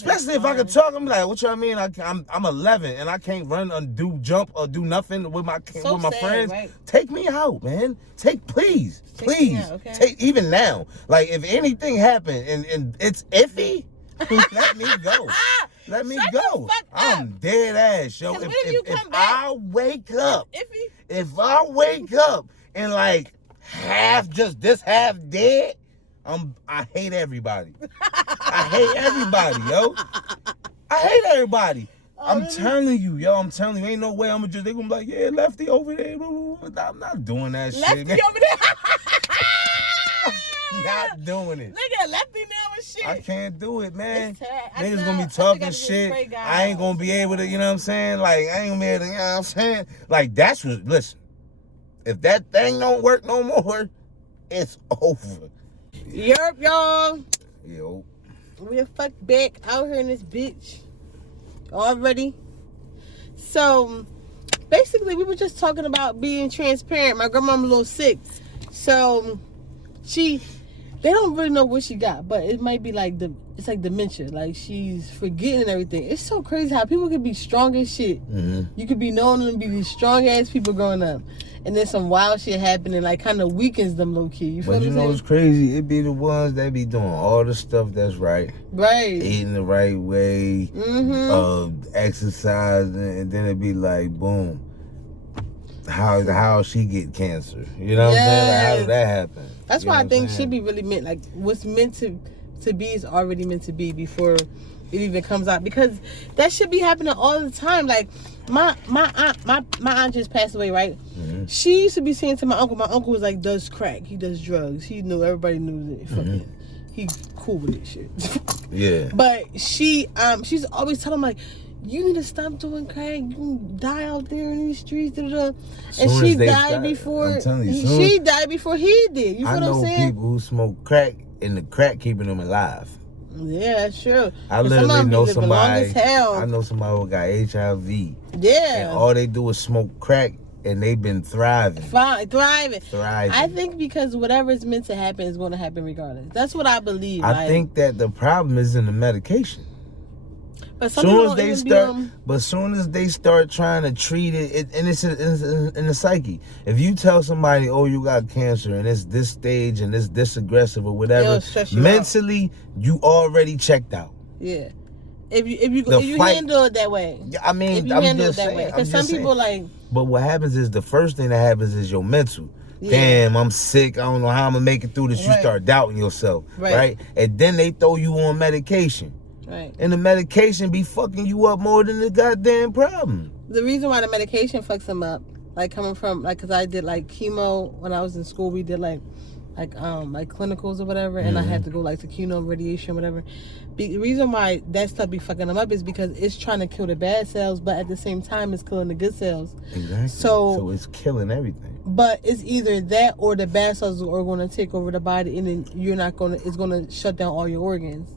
Especially if I could talk, I'm like, what y'all mean? I'm 11 and I can't run or jump or do nothing with my friends. Right? Take me out, man. Please. Out, okay? Even now. Like if anything happened and it's iffy, let me go. Let me go. I'm dead ass, yo. If I wake up, and like half dead, I hate everybody. I hate everybody, yo. I hate everybody. I'm telling you, ain't no way they gonna be like, yeah, Lefty over there. I'm not doing that shit, man. Over there. Not doing it. Nigga, Lefty now and shit. I can't do it, man. Niggas gonna be talking shit. I ain't gonna be able to, you know what I'm saying? Like, I ain't gonna be able to, you know what I'm saying? Like, that's what, listen, if that thing don't work no more, it's over. Yerp, y'all. Yo. We're fucked back out here in this bitch already. So, basically, we were just talking about being transparent. My grandma's a little sick. So, they don't really know what she got, but it might be like it's like dementia. Like she's forgetting everything. It's so crazy how people can be strong as shit. Mm-hmm. You could be known to be these strong ass people growing up, and then some wild shit happening, like kind of weakens them low key. You feel but you know what's crazy? It be the ones that be doing all the stuff that's right, eating the right way, exercising, and then it be like boom. How she get cancer? You know what I'm saying? Like, how did that happen? That's why I think she be really meant. Like what's meant to be is already meant to be before it even comes out, because that should be happening all the time. Like my aunt just passed away, right? Mm-hmm. She used to be saying to my uncle was like does crack, he does drugs, everybody knew it. Fucking, he cool with this shit. Yeah. But she's always telling him like, you need to stop doing crack. You can die out there in these streets. And she died before. I'm telling you, she died before he did. You feel what I'm saying? I know people who smoke crack, and the crack keeping them alive. Yeah, that's true. I literally know somebody. I know somebody who got HIV. Yeah. And all they do is smoke crack, and they've been thriving. Thriving. I think because whatever is meant to happen is going to happen regardless. That's what I believe. I think that the problem is in the medication. But soon as they start trying to treat it, and it's in the psyche. If you tell somebody, "Oh, you got cancer," and it's this stage and it's this aggressive or whatever, mentally you already checked out. Yeah. If you handle it that way. I mean, I'm just saying. Because some people like. But what happens is the first thing that happens is your mental. Yeah. Damn, I'm sick. I don't know how I'm gonna make it through this. You start doubting yourself, right? And then they throw you on medication. Right. And the medication be fucking you up more than the goddamn problem. The reason why the medication fucks them up, like coming from, like, cause I did like chemo when I was in school. We did like clinicals or whatever, and I had to go like to chemo, radiation, whatever. The reason why that stuff be fucking them up is because it's trying to kill the bad cells, but at the same time it's killing the good cells. Exactly. So it's killing everything. But it's either that or the bad cells are going to take over the body, and then it's going to shut down all your organs.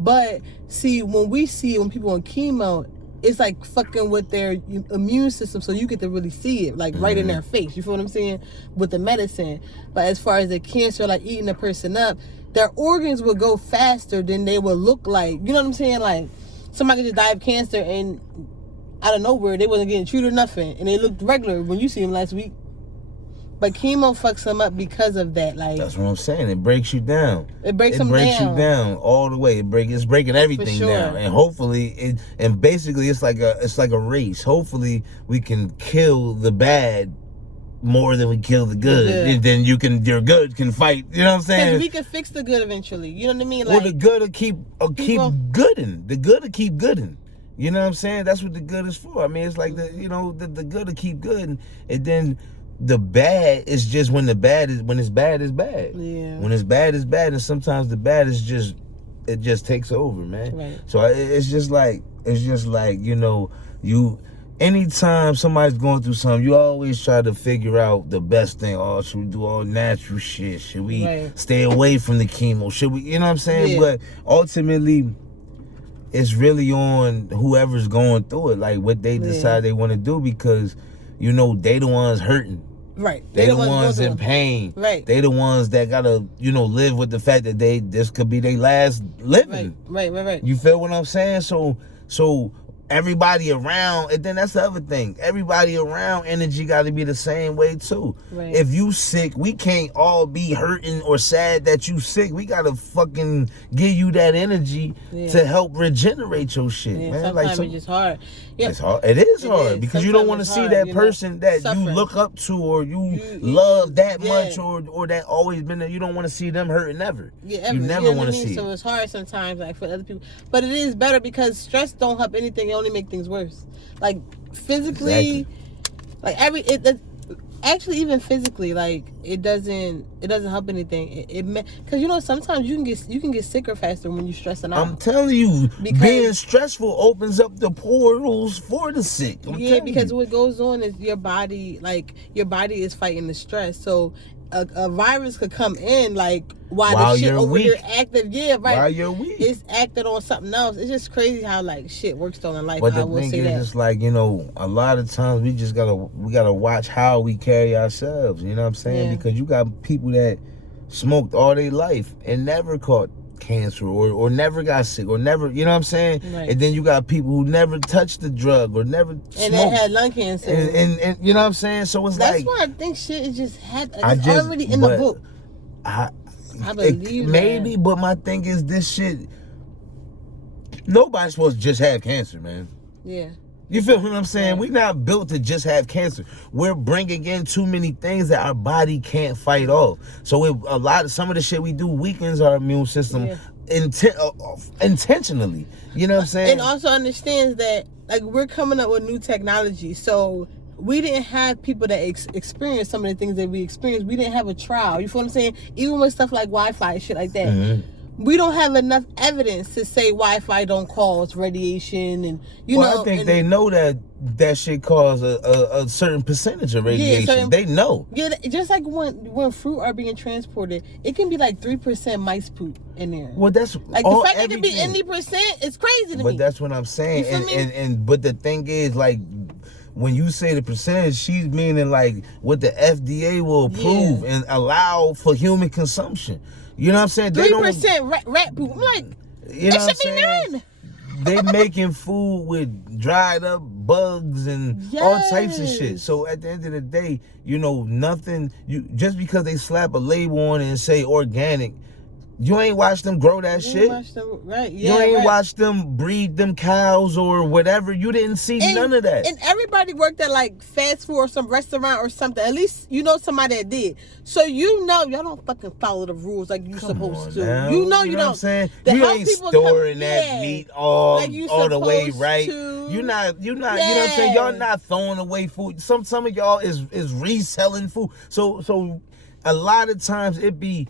But see, when people on chemo, it's like fucking with their immune system, so you get to really see it, like right in their face. You feel what I'm saying? With the medicine. But as far as the cancer, like eating a person up, their organs will go faster than they will look like. You know what I'm saying? Like somebody just died of cancer and out of nowhere they wasn't getting treated or nothing, and they looked regular when you see them last week. But chemo fucks them up because of that. Like that's what I'm saying. It breaks you down. It breaks you down all the way. It's breaking everything down. And hopefully, basically, it's like a race. Hopefully, we can kill the bad more than we kill the good. And then your good can fight. You know what I'm saying? Because we can fix the good eventually. You know what I mean? Like, the good will keep gooding. The good will keep gooding. You know what I'm saying? That's what the good is for. I mean, it's like the good will keep good, and then. The bad is just when it's bad is bad. Yeah. When it's bad is bad, and sometimes the bad is just takes over, man. Right. So it's just like anytime somebody's going through something, you always try to figure out the best thing. Oh, should we do all natural shit? Should we stay away from the chemo? Should we? You know what I'm saying? Yeah. But ultimately, it's really on whoever's going through it, like what they decide they want to do, because they the ones hurting. Right. They the ones in pain. Right. They the ones that gotta, live with the fact that this could be their last living. Right. You feel what I'm saying? So everybody around, and then that's the other thing. Everybody around energy got to be the same way too. Right. If you sick, we can't all be hurting or sad that you sick. We gotta fucking give you that energy to help regenerate your shit, man. Sometimes it's just hard. Yep. It's hard. It is hard because you don't want to see that person that suffering. You look up to or you love that much or that always been there. You don't want to see them hurting ever. Yeah, ever. You never want to see. So it's hard sometimes, like for other people, but it is better because stress don't help anything. It only make things worse. Like physically, like actually even physically, like it doesn't help anything. Because sometimes you can get sicker faster when you're stressing out. I'm telling you, being stressful opens up the portals for the sick. Because what goes on is your body is fighting the stress. So a virus could come in while the shit over here active. Yeah, right. While you're weak, it's acting on something else. It's just crazy how shit works though in life. But the thing is, just a lot of times we just gotta watch how we carry ourselves. You know what I'm saying? Yeah. Because you got people that smoked all their life and never caught cancer or never got sick or never, you know what I'm saying? Right. And then you got people who never touched the drug or never smoked. And they had lung cancer. And you know what I'm saying? So it's that's why I think shit is just already in the book. I believe maybe, but my thing is this shit. Nobody's supposed to just have cancer, man. Yeah. You feel what I'm saying? Yeah. We're not built to just have cancer. We're bringing in too many things that our body can't fight off. So some of the shit we do weakens our immune system intentionally. You know what I'm saying? And also understands that we're coming up with new technology. So we didn't have people that experienced some of the things that we experienced. We didn't have a trial. You feel what I'm saying? Even with stuff like Wi-Fi and shit like that. Mm-hmm. We don't have enough evidence to say Wi-Fi don't cause radiation and I think they know that shit cause a certain percentage of radiation. They know. Yeah, just like when fruit are being transported, it can be 3% mice poop in there. Well, that's the fact that it can be any percent is crazy to me. But that's what I'm saying. And but the thing is when you say the percentage, she's meaning what the FDA will approve and allow for human consumption. You know what I'm saying? 3% rat poop. I'm that should be none. They making food with dried up bugs and all types of shit. So at the end of the day, nothing. Just because they slap a label on it and say organic, you ain't watch them grow that shit. You ain't watch them breed them cows or whatever. You didn't see none of that. And everybody worked at fast food or some restaurant or something. At least somebody that did. So y'all don't fucking follow the rules like you supposed to. Now. You know don't. What I'm saying? You ain't storing that meat all the way right. You're not. You know what I'm saying? Y'all not throwing away food. Some of y'all is reselling food. So a lot of times it be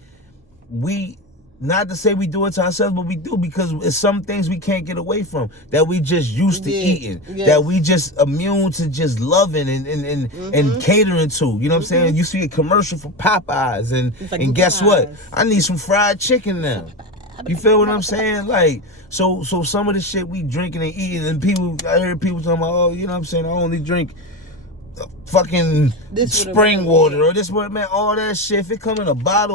not to say we do it to ourselves, but we do because it's some things we can't get away from that we just used to eating, that we just immune to just loving and catering to. You know what I'm saying? You see a commercial for Popeyes and guess what? I need some fried chicken now. You feel what I'm saying? So some of the shit we drinking and eating and I heard people talking about, you know what I'm saying? I only drink fucking spring water or this what, man, all that shit. If it come in a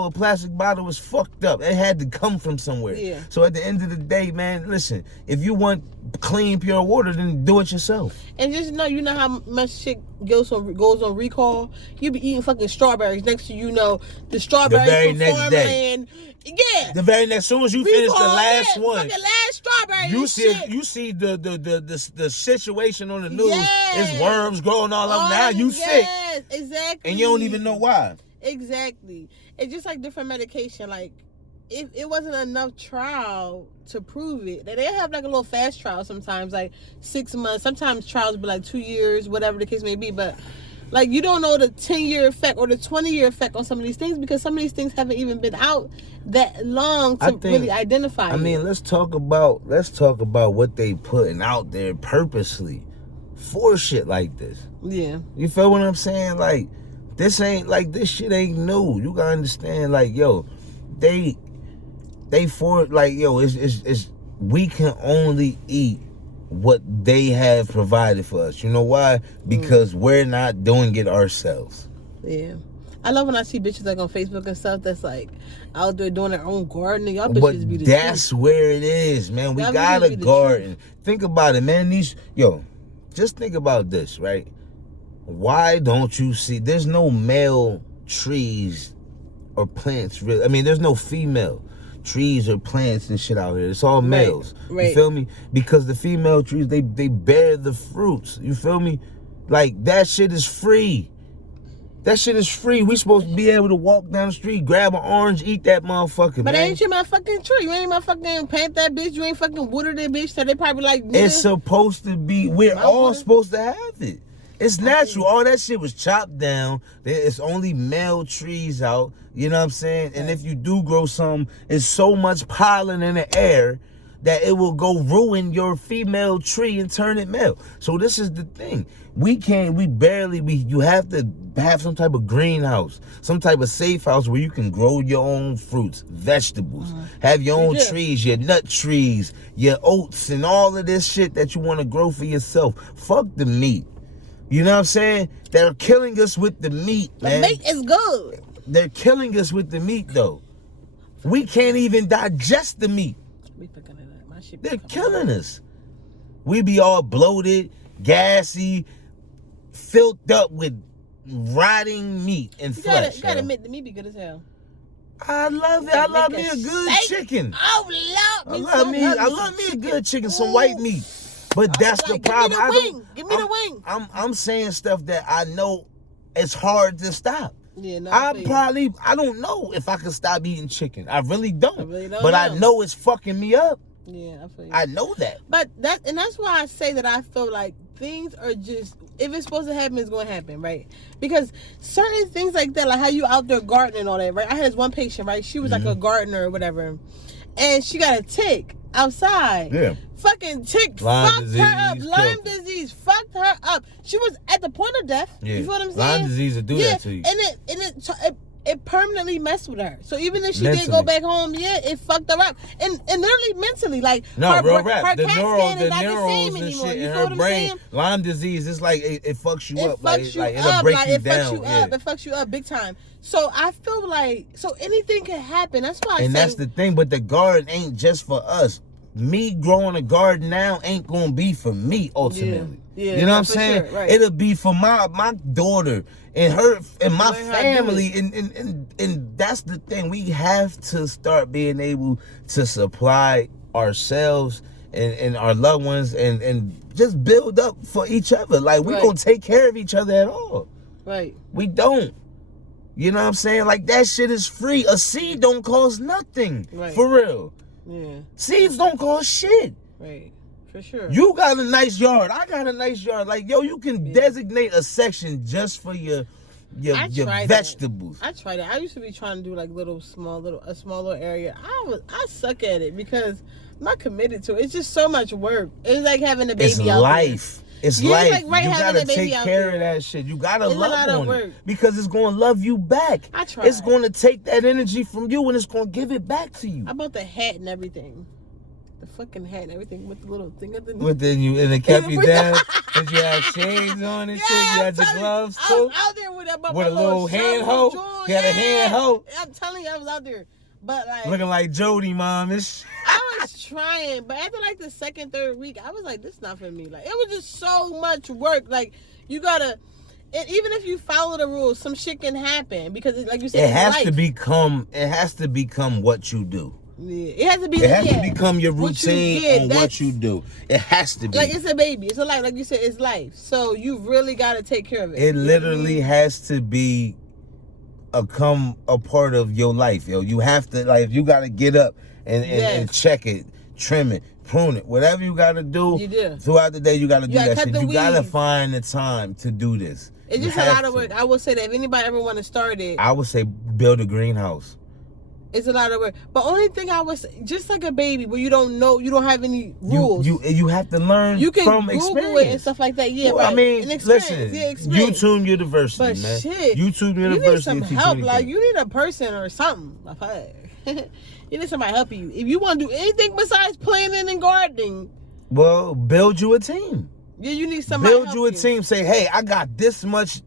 plastic bottle, it's fucked up. It had to come from somewhere. Yeah. So at the end of the day, man, listen, if you want clean, pure water, then do it yourself. And just know, how much shit goes on recall. You be eating fucking strawberries next to the strawberries from farmland. Yeah. The very next, soon as you finish the last one, fucking last strawberry. You see the situation on the news. It's worms growing all up. Now you sick. Exactly. And you don't even know why. Exactly. It's just like different medication. If it wasn't enough trial to prove it, they have a little fast trial sometimes, 6 months. Sometimes trials be 2 years, whatever the case may be. But you don't know the 10-year effect or the 20-year effect on some of these things because some of these things haven't even been out that long to really identify. I mean, let's talk about what they putting out there purposely for shit like this. Yeah. You feel what I'm saying? This ain't this shit ain't new. You gotta understand, it's we can only eat what they have provided for us. You know why? Because we're not doing it ourselves. Yeah. I love when I see bitches like on Facebook and stuff that's like out there doing their own gardening. Y'all bitches be the that's truth. where it is, man. We got a garden. Think about it, man. Just think about this, right? Why don't you see? There's no male trees or plants, really. I mean, there's no female trees or plants and shit out here. It's all males. Right. You feel me? Because the female trees, they bear the fruits. You feel me? Like, that shit is free. That shit is free. We supposed to be able to walk down the street, grab an orange, eat that motherfucker, But man. ain't you my fucking tree? You ain't my fucking plant that bitch. You ain't fucking water that bitch. So they probably like, it's supposed to be, we're all supposed to have it. It's natural. All that shit was chopped down. It's only male trees out. You know what I'm saying? And if you do grow some, it's so much pollen in the air that it will go ruin your female tree and turn it male. So this is the thing. You have to have some type of greenhouse, some type of safe house where you can grow your own fruits, vegetables, have your own trees, your nut trees, your oats, and all of this shit that you want to grow for yourself. Fuck the meat. You know what I'm saying? They're killing us with the meat, man. The meat is good. They're killing us with the meat, though. We can't even digest the meat. They're killing us. We be all bloated, gassy, filled up with rotting meat and flesh. You gotta admit, the meat be good as hell. I love it. I love me a good chicken. I love me a good chicken, some white meat. But that's the problem. Give me the wing. I'm saying stuff that I know it's hard to stop. Yeah, no, I don't know if I can stop eating chicken. I really don't. But I know it's fucking me up. Yeah, I feel you. I know that. But that's why I say that I feel like things are just, if it's supposed to happen, it's going to happen, right? Because certain things like that, like how you out there gardening and all that, right? I had this one patient, right? She was like a gardener or whatever, and she got a tick outside. Yeah. Fucking tick fucked her up. Lyme disease fucked her up. She was at the point of death. Yeah. You feel what I'm saying? Lyme disease will do that to you. And it permanently messed with her. So even if she did go back home, it fucked her up. And literally mentally, like, real rap. Her the CAT scan is not the same anymore. You feel what I'm saying? Lyme disease, it's like it fucks you up. Fucks you it'll up. break you down. It fucks you up big time. So I feel like, anything can happen. That's why that's the thing. But the garden ain't just for us. Me growing a garden now ain't gonna be for me ultimately. Yeah, you know what I'm saying? Sure, right. It'll be for my daughter and her and my family, and that's the thing. We have to start being able to supply ourselves and our loved ones and just build up for each other. Like, we gonna take care of each other at all. Right. We don't. You know what I'm saying? Like, that shit is free. A seed don't cost nothing. Right. For real. Yeah. Seeds don't cost shit. Right. For sure. You got a nice yard. I got a nice yard. Like, yo, you can designate a section just for your vegetables. I tried it. I used to be trying to do like a small little area. I suck at it because I'm not committed to it. It's just so much work. It's like having a baby it's out life. There. It's life. You gotta take care of that shit. You gotta love on it because it's gonna love you back. I tried. It's gonna take that energy from you and it's gonna give it back to you. I bought the hat and everything. The fucking hat and everything with the little thing at the But then it kept you down. Did you have shades on and shit? You had your gloves too? I was out there with a little hand hoe. You had a hand hoe. I'm telling you, I was out there. But like looking like Jody, mom. I was trying, but after like the second, third week, I was like, this is not for me. Like, it was just so much work. Like, you gotta, and even if you follow the rules, some shit can happen because, like you said, it has to become what you do. Yeah, it has to be. It has to become your routine on what you do. It has to be. Like, it's a baby. It's a life. Like you said, it's life. So you really gotta take care of it. It literally has to be become a part of your life, yo. You have to, like, you gotta get up and check it, trim it, prune it, whatever you gotta do. You do. Throughout the day, you gotta do that shit. You gotta find the time to do this. It's just a lot of work. I will say that if anybody ever want to start it, I would say build a greenhouse. It's a lot of work. But only thing I was, just like a baby where you don't know, you don't have any rules. You have to learn from Google experience. It and stuff like that. Yeah, well, right. I mean, listen, YouTube University, but man. Shit, YouTube University. You need some help. Like, you need a person or something. You need somebody to help you. If you want to do anything besides planting and gardening, well, build you a team. Yeah, you need somebody build you a team. Say, hey, I got this much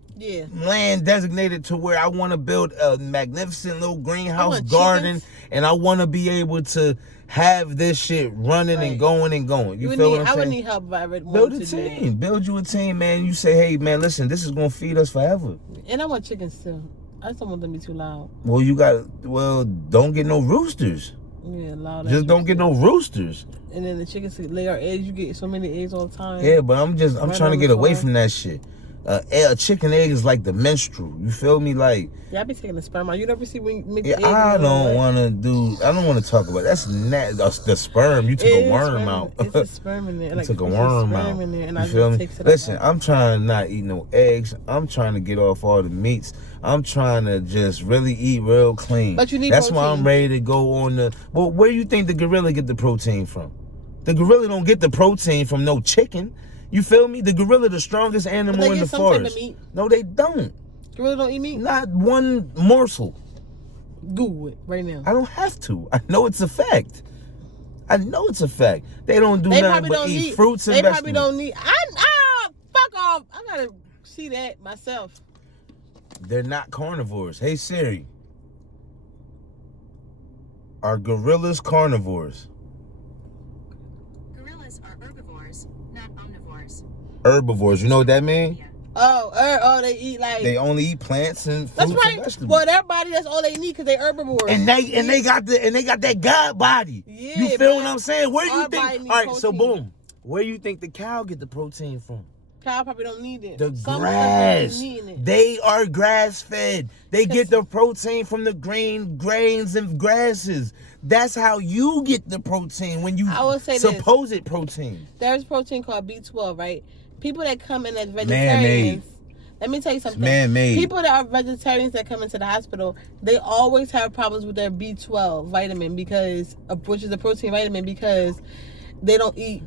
land designated to where I want to build a magnificent little greenhouse garden, and I want to be able to have this shit running and going and going. You feel what I'm saying? I would need help if I ever build a team. Build you a team, man. You say, hey, man, listen, this is gonna feed us forever. And I want chickens too. I just don't want them to be too loud. Well, don't get no roosters. Yeah, loud. Just don't get no roosters. And then the chickens lay our eggs. You get so many eggs all the time. Yeah, but I'm trying to get away from that shit. A chicken egg is like the menstrual. You feel me? Like, yeah, I be taking the sperm out. You never see when you make the egg. I don't want to talk about that's the sperm. You took a worm out. It's a sperm in there. You took a worm out. You feel me? Listen, I'm trying to not eat no eggs. I'm trying to get off all the meats. I'm trying to just really eat real clean. But you need That's protein. why I'm ready to go on the. Well, where you think the gorilla get the protein from? The gorilla don't get the protein from no chicken. You feel me? The gorilla, the strongest animal in the forest. Type of meat? No, they don't. Gorilla don't eat meat? Not one morsel. Google it right now. I don't have to. I know it's a fact. They don't do nothing but eat fruits and vegetables. They probably don't need. Fuck off. I gotta see that myself. They're not carnivores. Hey Siri. Are gorillas carnivores? Herbivores, you know what that means? They eat like. They only eat plants and fruits and vegetables. Well, everybody, that's all they need because they herbivores. And they got that God body. Yeah, you feel what I'm saying? Where do you think? All right, protein. So boom, where do you think the cow get the protein from? Cow probably don't need it. The grass. They are grass fed. They get the protein from the grains and grasses. That's how you get the protein when you supposed protein. There's protein called B12, right? People that come in as vegetarians. Let me tell you something. Man-made. People that are vegetarians that come into the hospital, they always have problems with their B12 vitamin which is a protein vitamin because they don't eat,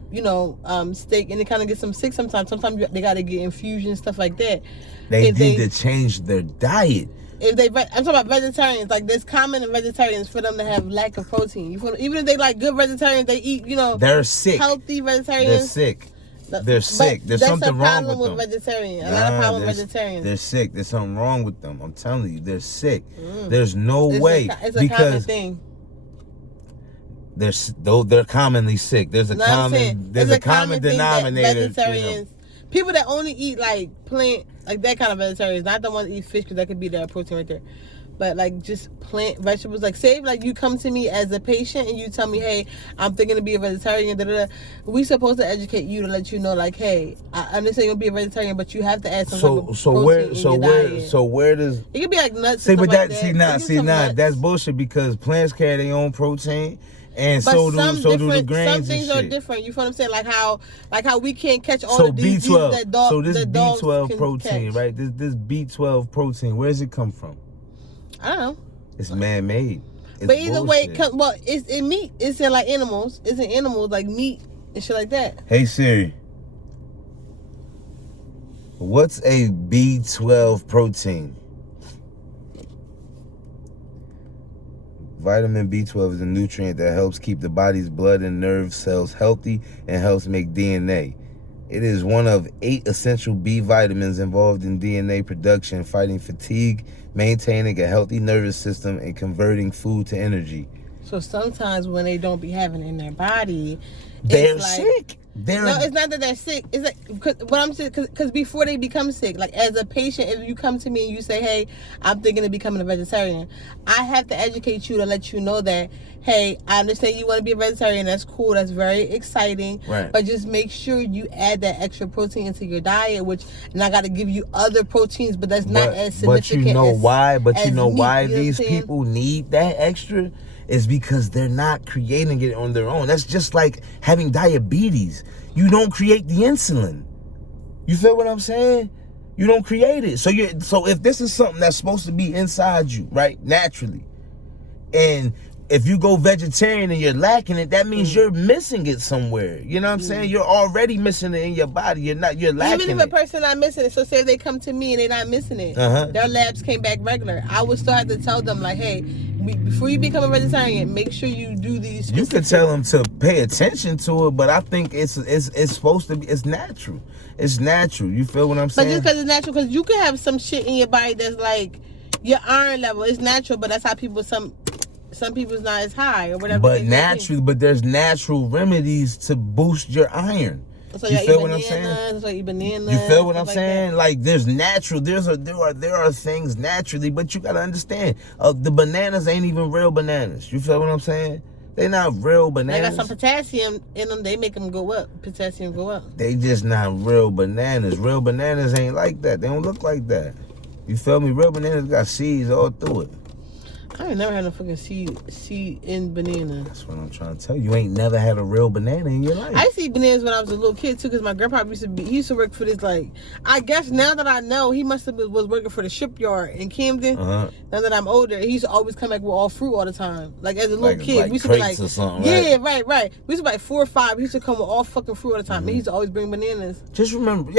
steak, and they kind of get some sick sometimes. Sometimes they got to get infusions, stuff like that. They need to change their diet. I'm talking about vegetarians. Like, there's common in vegetarians for them to have lack of protein. Even if they like good vegetarians, they eat, they're sick. Healthy vegetarians. They're sick. They're sick. There's something wrong with them. That's a problem with vegetarians. A lot of problem with vegetarians. They're sick. There's something wrong with them. I'm telling you, they're sick. There's no way. It's a common thing. They're commonly sick. There's a common denominator. Vegetarians, people that only eat like plant, like that kind of vegetarians, not the ones that eat fish because that could be their protein right there. But like just plant vegetables, like say like you come to me as a patient and you tell me, hey, I'm thinking to be a vegetarian. We supposed to educate you to let you know, like, hey, I understand you'll be a vegetarian, but you have to add some type of protein in your diet. So where does it could be like nuts? See, but that's bullshit because plants carry their own protein. And so do the grains. Some things are different. You feel what I'm saying? Like how we can't catch all of these B12. That dogs. So this B12 protein, catch. Right? This B12 protein, where does it come from? I don't know. It's man-made. But either way, it's in meat. It's in like animals. It's in animals like meat and shit like that. Hey Siri, what's a B12 protein? Vitamin B12 is a nutrient that helps keep the body's blood and nerve cells healthy and helps make DNA. It is one of 8 essential B vitamins involved in DNA production, fighting fatigue, maintaining a healthy nervous system, and converting food to energy. So sometimes when they don't be having it in their body, they're sick. No, it's not that they're sick. It's like what I'm saying, because before they become sick, like as a patient, if you come to me and you say, "Hey, I'm thinking of becoming a vegetarian," I have to educate you to let you know that, hey, I understand you want to be a vegetarian. That's cool. That's very exciting. Right. But just make sure you add that extra protein into your diet. And I got to give you other proteins, but that's not as significant. But you know why? But you know why these people need that extra? Is because they're not creating it on their own. That's just like having diabetes. You don't create the insulin. You feel what I'm saying? You don't create it. So if this is something that's supposed to be inside you, right, naturally, and if you go vegetarian and you're lacking it, that means you're missing it somewhere. You know what I'm saying? You're already missing it in your body. You're lacking it. Even if a person not missing it, so say they come to me and they're not missing it, their labs came back regular, I would still have to tell them like, hey, before you become a vegetarian, make sure you do these. You could tell them to pay attention to it, but I think it's supposed to be. It's natural. It's natural. You feel what I'm saying? But just because it's natural, because you could have some shit in your body that's like your iron level. It's natural, but that's how people some people's not as high or whatever. But naturally, but there's natural remedies to boost your iron. So you feel what I'm saying? So you bananas. You feel what I'm saying? Like there's natural. There are things naturally, but you gotta understand. The bananas ain't even real bananas. You feel what I'm saying? They're not real bananas. They got some potassium in them. They make them go up. Potassium go up. They just not real bananas. Real bananas ain't like that. They don't look like that. You feel me? Real bananas got seeds all through it. I ain't never had no fucking seed in banana. That's what I'm trying to tell you. You ain't never had a real banana in your life. I used to eat bananas when I was a little kid too, because my grandpa he used to work for this, like, I guess now that I know, he must have was working for the shipyard in Camden. Now that I'm older, he used to always come back with all fruit all the time. Like as a little kid, we used to be like, or something, yeah, right. We used to be like 4 or 5. He used to come with all fucking fruit all the time. And he used to always bring bananas. Just remember,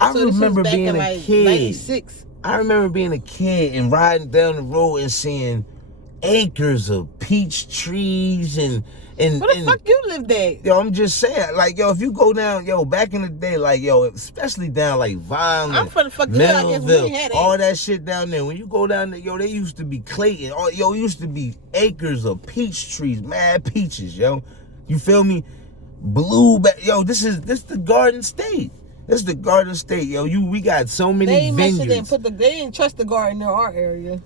I remember being a like kid. 96. I remember being a kid and riding down the road and seeing acres of peach trees and where the fuck you lived at? Yo, I'm just saying, like, if you go down, back in the day, like, especially down like Vineland, I'm from the fucking hood, I guess we had it. all that shit down there. When you go down there, they used to be Clayton. Used to be acres of peach trees, mad peaches, yo. You feel me? This the Garden State. This is the Garden State, yo. We got so many vineyards. They didn't trust the garden in our area.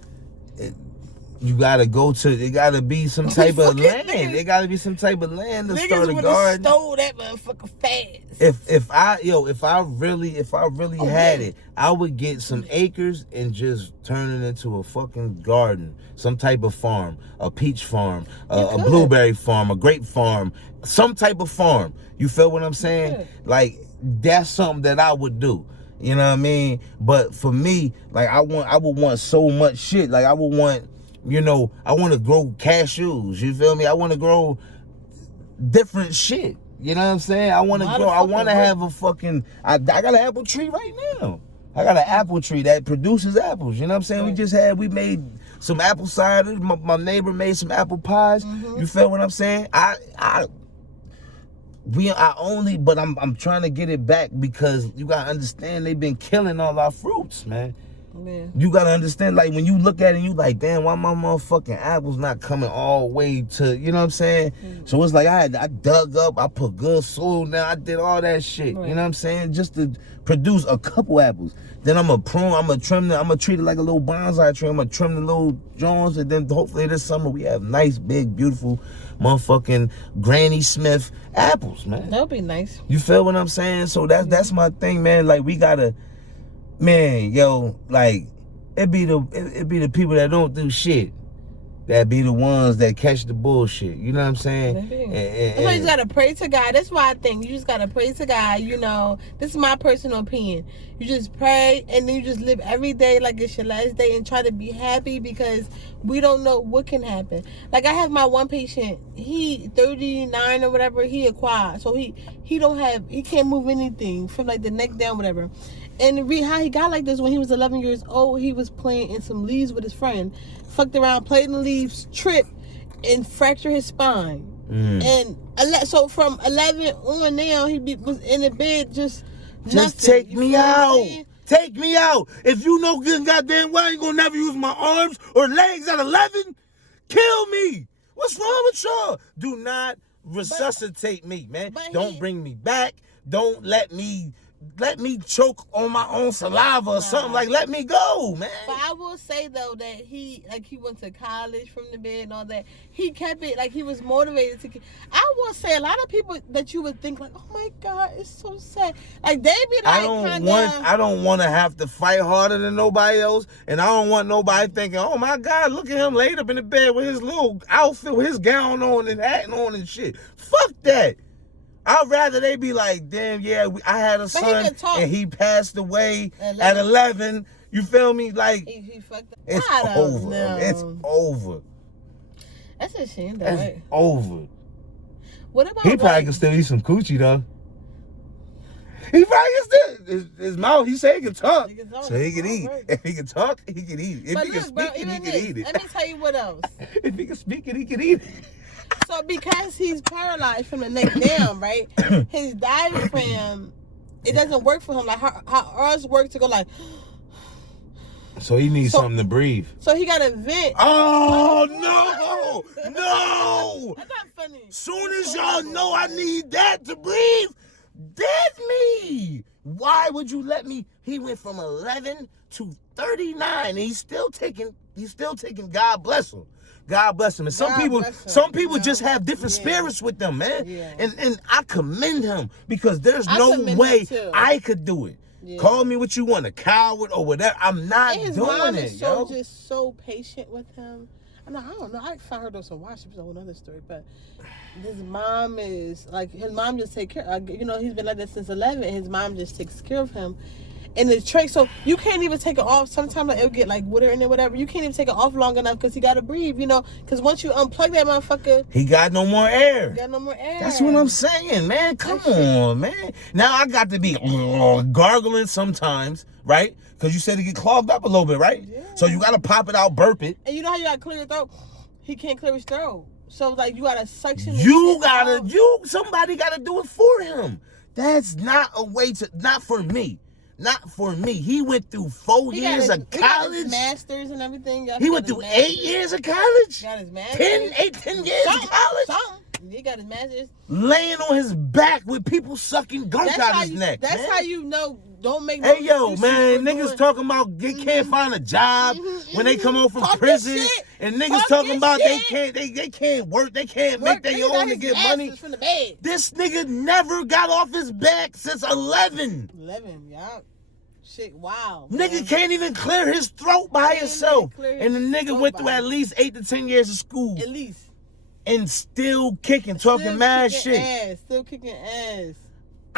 You gotta it gotta be some type of land. It gotta be some type of land to start a garden. Stole that motherfucker fast. If I really had it, I would get some acres and just turn it into a fucking garden. Some type of farm, a peach farm, a blueberry farm, a grape farm, some type of farm. You feel what I'm saying? Like, that's something that I would do. You know what I mean? But for me, like, I would want so much shit. Like, I would want, I want to grow cashews. You feel me? I want to grow different shit. You know what I'm saying? I want to have a fucking, I got an apple tree right now. I got an apple tree that produces apples. You know what I'm saying? We made some apple cider. My neighbor made some apple pies. You feel what I'm saying? But I'm trying to get it back, because you gotta understand, they've been killing all our fruits, man. Man. You gotta understand, like, when you look at it, you like, damn, why my motherfucking apples not coming all the way to, you know what I'm saying? So it's like I dug up, I put good soil down, I did all that shit. You know what I'm saying? Just to produce a couple apples. Then I'm gonna trim them, I'm gonna treat it like a little bonsai tree. I'm gonna trim the little joints, and then hopefully this summer we have nice, big, beautiful motherfucking Granny Smith apples, man. That'll be nice. You feel what I'm saying? So that's my thing, man. Like, we gotta, man, like, it be the people that don't do shit that be the ones that catch the bullshit. You know what I'm saying? That's why you just gotta pray to God. That's why I think you just gotta pray to God. This is my personal opinion. You just pray, and then you just live every day like it's your last day, and try to be happy, because we don't know what can happen. Like, I have my one patient. He 39 or whatever. He acquired, so he can't move anything from like the neck down, whatever. And how he got like this, when he was 11 years old, he was playing in some leaves with his friend, fucked around, played in the leaves, tripped, and fractured his spine. And so from 11 on now, was in the bed, just nothing. Take me out. Take me out. If you know good and goddamn well I ain't gonna never use my arms or legs at 11, kill me. What's wrong with y'all? Do not resuscitate me, man. Don't bring me back. Don't let me choke on my own saliva or something. Like, let me go, man. But I will say, though, that he went to college from the bed and all that. He kept it, like, he was motivated to. I will say, a lot of people that you would think, like, oh my God, it's so sad. Like, they be like, I don't want to have to fight harder than nobody else, and I don't want nobody thinking, oh my God, look at him laid up in the bed with his little outfit, with his gown on and hat on and shit. Fuck that. I'd rather they be like, damn, yeah, I had a son and he passed away at 11. You feel me? Like, he fucked up. It's over. It's over. That's a shame, though. It's over. What about he probably can still eat some coochie, though. He probably is his mouth. He say he can talk, so he can eat. Right. If he can talk, he can eat. If he can speak it, he can eat it. Let me tell you what else. If he can speak it, he can eat it. So because he's paralyzed from the neck down, right? His diaphragm, it doesn't work for him like how ours work to go like. So he needs something to breathe. So he got to vent. Oh, no. That's not funny. Soon as y'all know I need that to breathe, that's me. Why would you let me? He went from 11 to 39. And he's still taking, God bless him. God bless him. And some people just have different spirits with them, man. Yeah. And I commend him because there's no way I could do it. Yeah. Call me what you want, a coward or whatever. I'm not doing it. His mom is just so patient with him. I don't know. I found her some watch. It's a whole other story, but his mom is like his mom just take care. He's been like that since 11. And his mom just takes care of him. And the tray, so you can't even take it off. Sometimes it'll get like water in it, whatever. You can't even take it off long enough because he got to breathe, Because once you unplug that motherfucker, he got no more air. That's what I'm saying, man. Come on, man. Now I got to be gargling sometimes, right? Because you said it get clogged up a little bit, right? Yeah. So you got to pop it out, burp it. And you know how you got to clear your throat? He can't clear his throat. So like you got to suction. Somebody got to do it for him. That's not a way to, not for me. Not for me. He went through 4 years of college. He got his masters and everything. He went through 8 years of college. Got his masters. 10 years of college. He got his masters. Laying on his back with people sucking gunk out his neck. That's how you know. Don't make. Hey yo, man, niggas talking about they can't find a job when they come home from prison, and niggas talking about they can't work, they can't make their own to get money. From the bed. This nigga never got off his back since 11. 11, yeah. Shit, wow. Nigga can't even clear his throat by himself, and the nigga went through at least 8 to 10 years of school. At least. And still kicking, talking mad shit. Still kicking ass.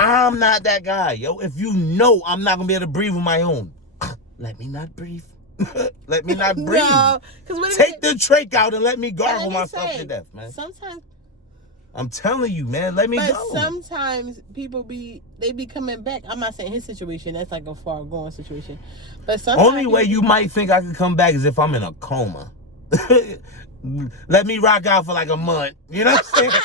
I'm not that guy, yo. If you know I'm not gonna be able to breathe on my own, let me not breathe. Let me not breathe. No, take the trach out and let me gargle myself to death, man. Sometimes I'm telling you, man, let me go. But sometimes people be coming back. I'm not saying his situation, that's like a far going situation. But sometimes only way you might think I could come back is if I'm in a coma. Let me rock out for like a month. You know what I'm saying?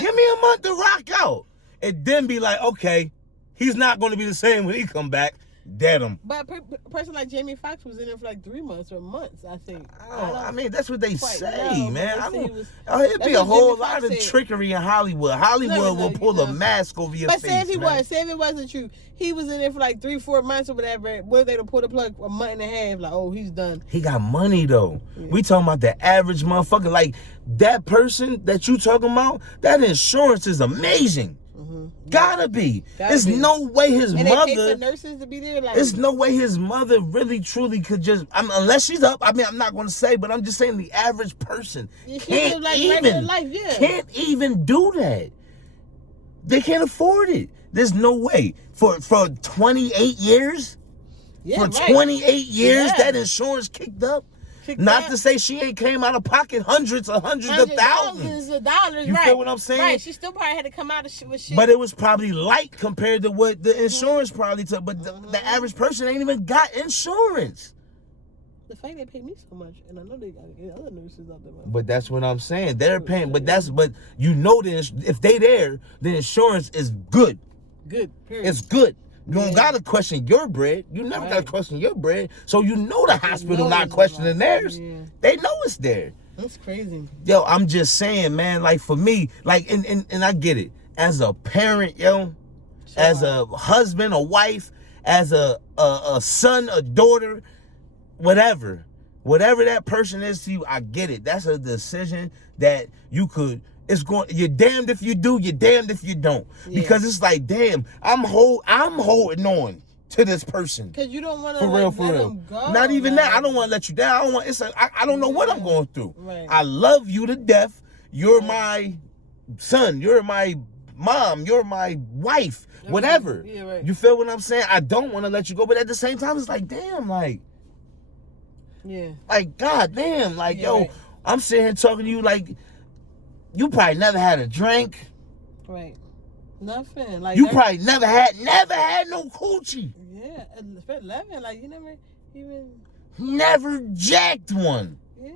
Give me a month to rock out. And then be like, okay, he's not going to be the same when he come back. Dead him. But a person like Jamie Foxx was in there for like 3 months or months, I think. I mean, that's what they say, man. It'd be a whole lot of trickery in Hollywood. Hollywood will pull a mask over your face. But say if it wasn't true, he was in there for like 3-4 months or whatever. What if they pull the plug a month and a half? Like, oh, he's done. He got money though. Yeah. We talking about the average motherfucker. Like that person that you talking about, that insurance is amazing. Gotta be. There's no way his mother. They pay for nurses to be there. Like, there's no way his mother really truly could just. Unless she's up. I mean, I'm not going to say, but I'm just saying the average person can't can't even do that. They can't afford it. There's no way for 28 years. Yeah, for 28 years, that insurance kicked up. Not to say she ain't came out of pocket hundreds of thousands of dollars. You feel what I'm saying? Right. She still probably had to come out of shit with shit. But it was probably light compared to what the insurance probably took. But the average person ain't even got insurance. The fact they pay me so much, and I know they got other nurses out there. But that's what I'm saying. They're paying, but you know if they there, the insurance is good. Good. Period. It's good. You don't gotta question your bread. You never gotta question your bread. So you know the hospital not questioning theirs. Yeah. They know it's there. That's crazy. Yo, I'm just saying, man, like for me, like and I get it. As a parent, as a husband, a wife, as a son, a daughter, whatever that person is to you, I get it. That's a decision that you could. You're damned if you do, you're damned if you don't. Yeah. Because it's like, damn, I'm holding on to this person. Because you don't want to let him go. Not even that. I don't want to let you down. I don't know what I'm going through. Right. I love you to death. You're my son. You're my mom. You're my wife. Whatever. Yeah, right. You feel what I'm saying? I don't want to let you go, but at the same time, it's like, damn, like, god damn, like, I'm sitting here talking to you like, you probably never had a drink. Right. Nothing. Like you probably never had no coochie. Yeah, at 11, like you never even. Never jacked one. Yeah,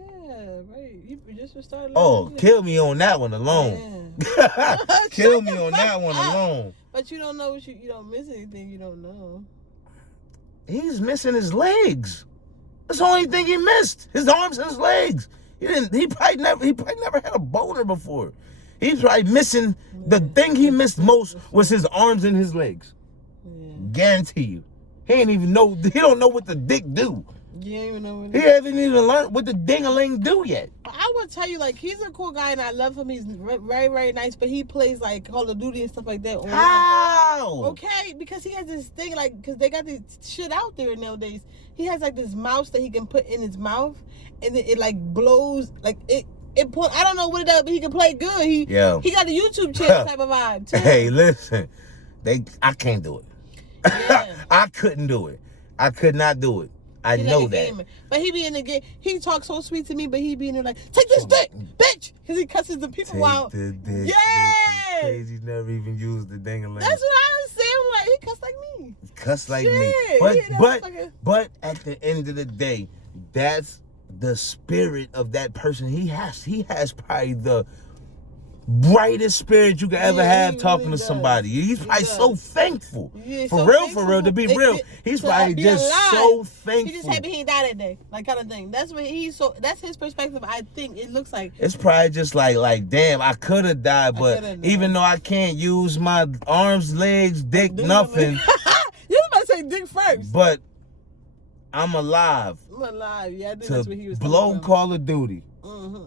right. You just started. Oh, kill me on that one alone. Yeah. Kill me on that one alone. But you don't know what you don't miss anything you don't know. He's missing his legs. That's the only thing he missed. His arms and his legs. He probably never had a boner before. He's probably missing the thing he missed most was his arms and his legs. Yeah. Guarantee you. He don't know what the dick do. You ain't even know what he haven't even learned what the ding-a-ling do yet. I would tell you, like, he's a cool guy and I love him. He's very, very nice, but he plays, like, Call of Duty and stuff like that. How? Okay, because he has this thing, like, because they got this shit out there nowadays. He has, like, this mouse that he can put in his mouth, and it like, blows, like, I don't know what it does, but he can play good. He got a YouTube channel type of vibe, too. Hey, listen. I can't do it. Yeah. I couldn't do it. I could not do it. I know that. Gamer. But he be in the game. He talks so sweet to me, but he be in there like, take this dick, bitch! Because he cusses the people out. Yeah! Crazy, never even used the ding-a-ling. That's what I was saying. Like, he cussed like me. Cussed like me. But at the end of the day, that's the spirit of that person. He has probably the brightest spirit you could ever have talking to somebody. He's probably so thankful. For real, to be real. He's probably just so thankful. He just happy he died that day. Like, kind of thing. That's what that's his perspective, I think. It looks like. It's probably just like damn, I could have died, but even though I can't use my arms, legs, dick, nothing. You was about to say dick first. But I'm alive. Yeah, I think that's what he was blow Call of Duty. Mm-hmm.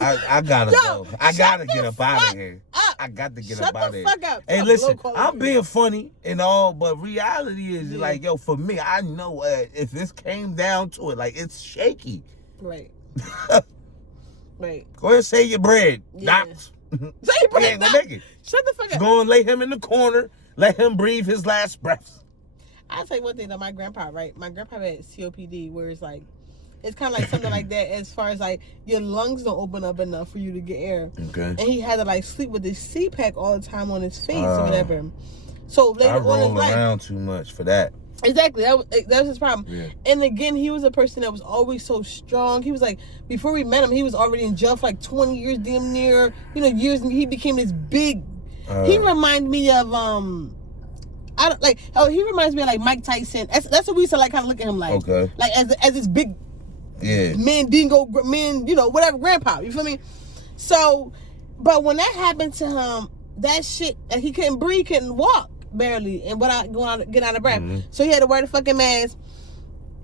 I gotta go. I gotta get up out of here. I got to get up out of here. Hey, listen, I'm being funny and all, but reality is like, yo, for me, I know if this came down to it, like, it's shaky. Right. Right. Go ahead and say your bread. Yeah. Say your bread. Go make it. Shut the fuck up. Go and lay him in the corner. Let him breathe his last breath. I'll tell you one thing though, my grandpa, right? My grandpa had COPD, where it's like, it's kind of like something like that as far as like your lungs don't open up enough for you to get air. Okay. And he had to like sleep with this CPAP all the time on his face or whatever. So later on in his life, I roll around too much for that. Exactly. That was his problem. Yeah. And again, he was a person that was always so strong. He was like, before we met him, he was already in jail for like 20 years, damn near, years, and he became this big. He reminded me of he reminds me of like Mike Tyson. That's what we used to like kind of look at him like. Okay. Like as this big whatever, grandpa, you feel me? So, but when that happened to him, that shit, he couldn't breathe, couldn't walk barely, and get out of breath. Mm-hmm. So he had to wear the fucking mask,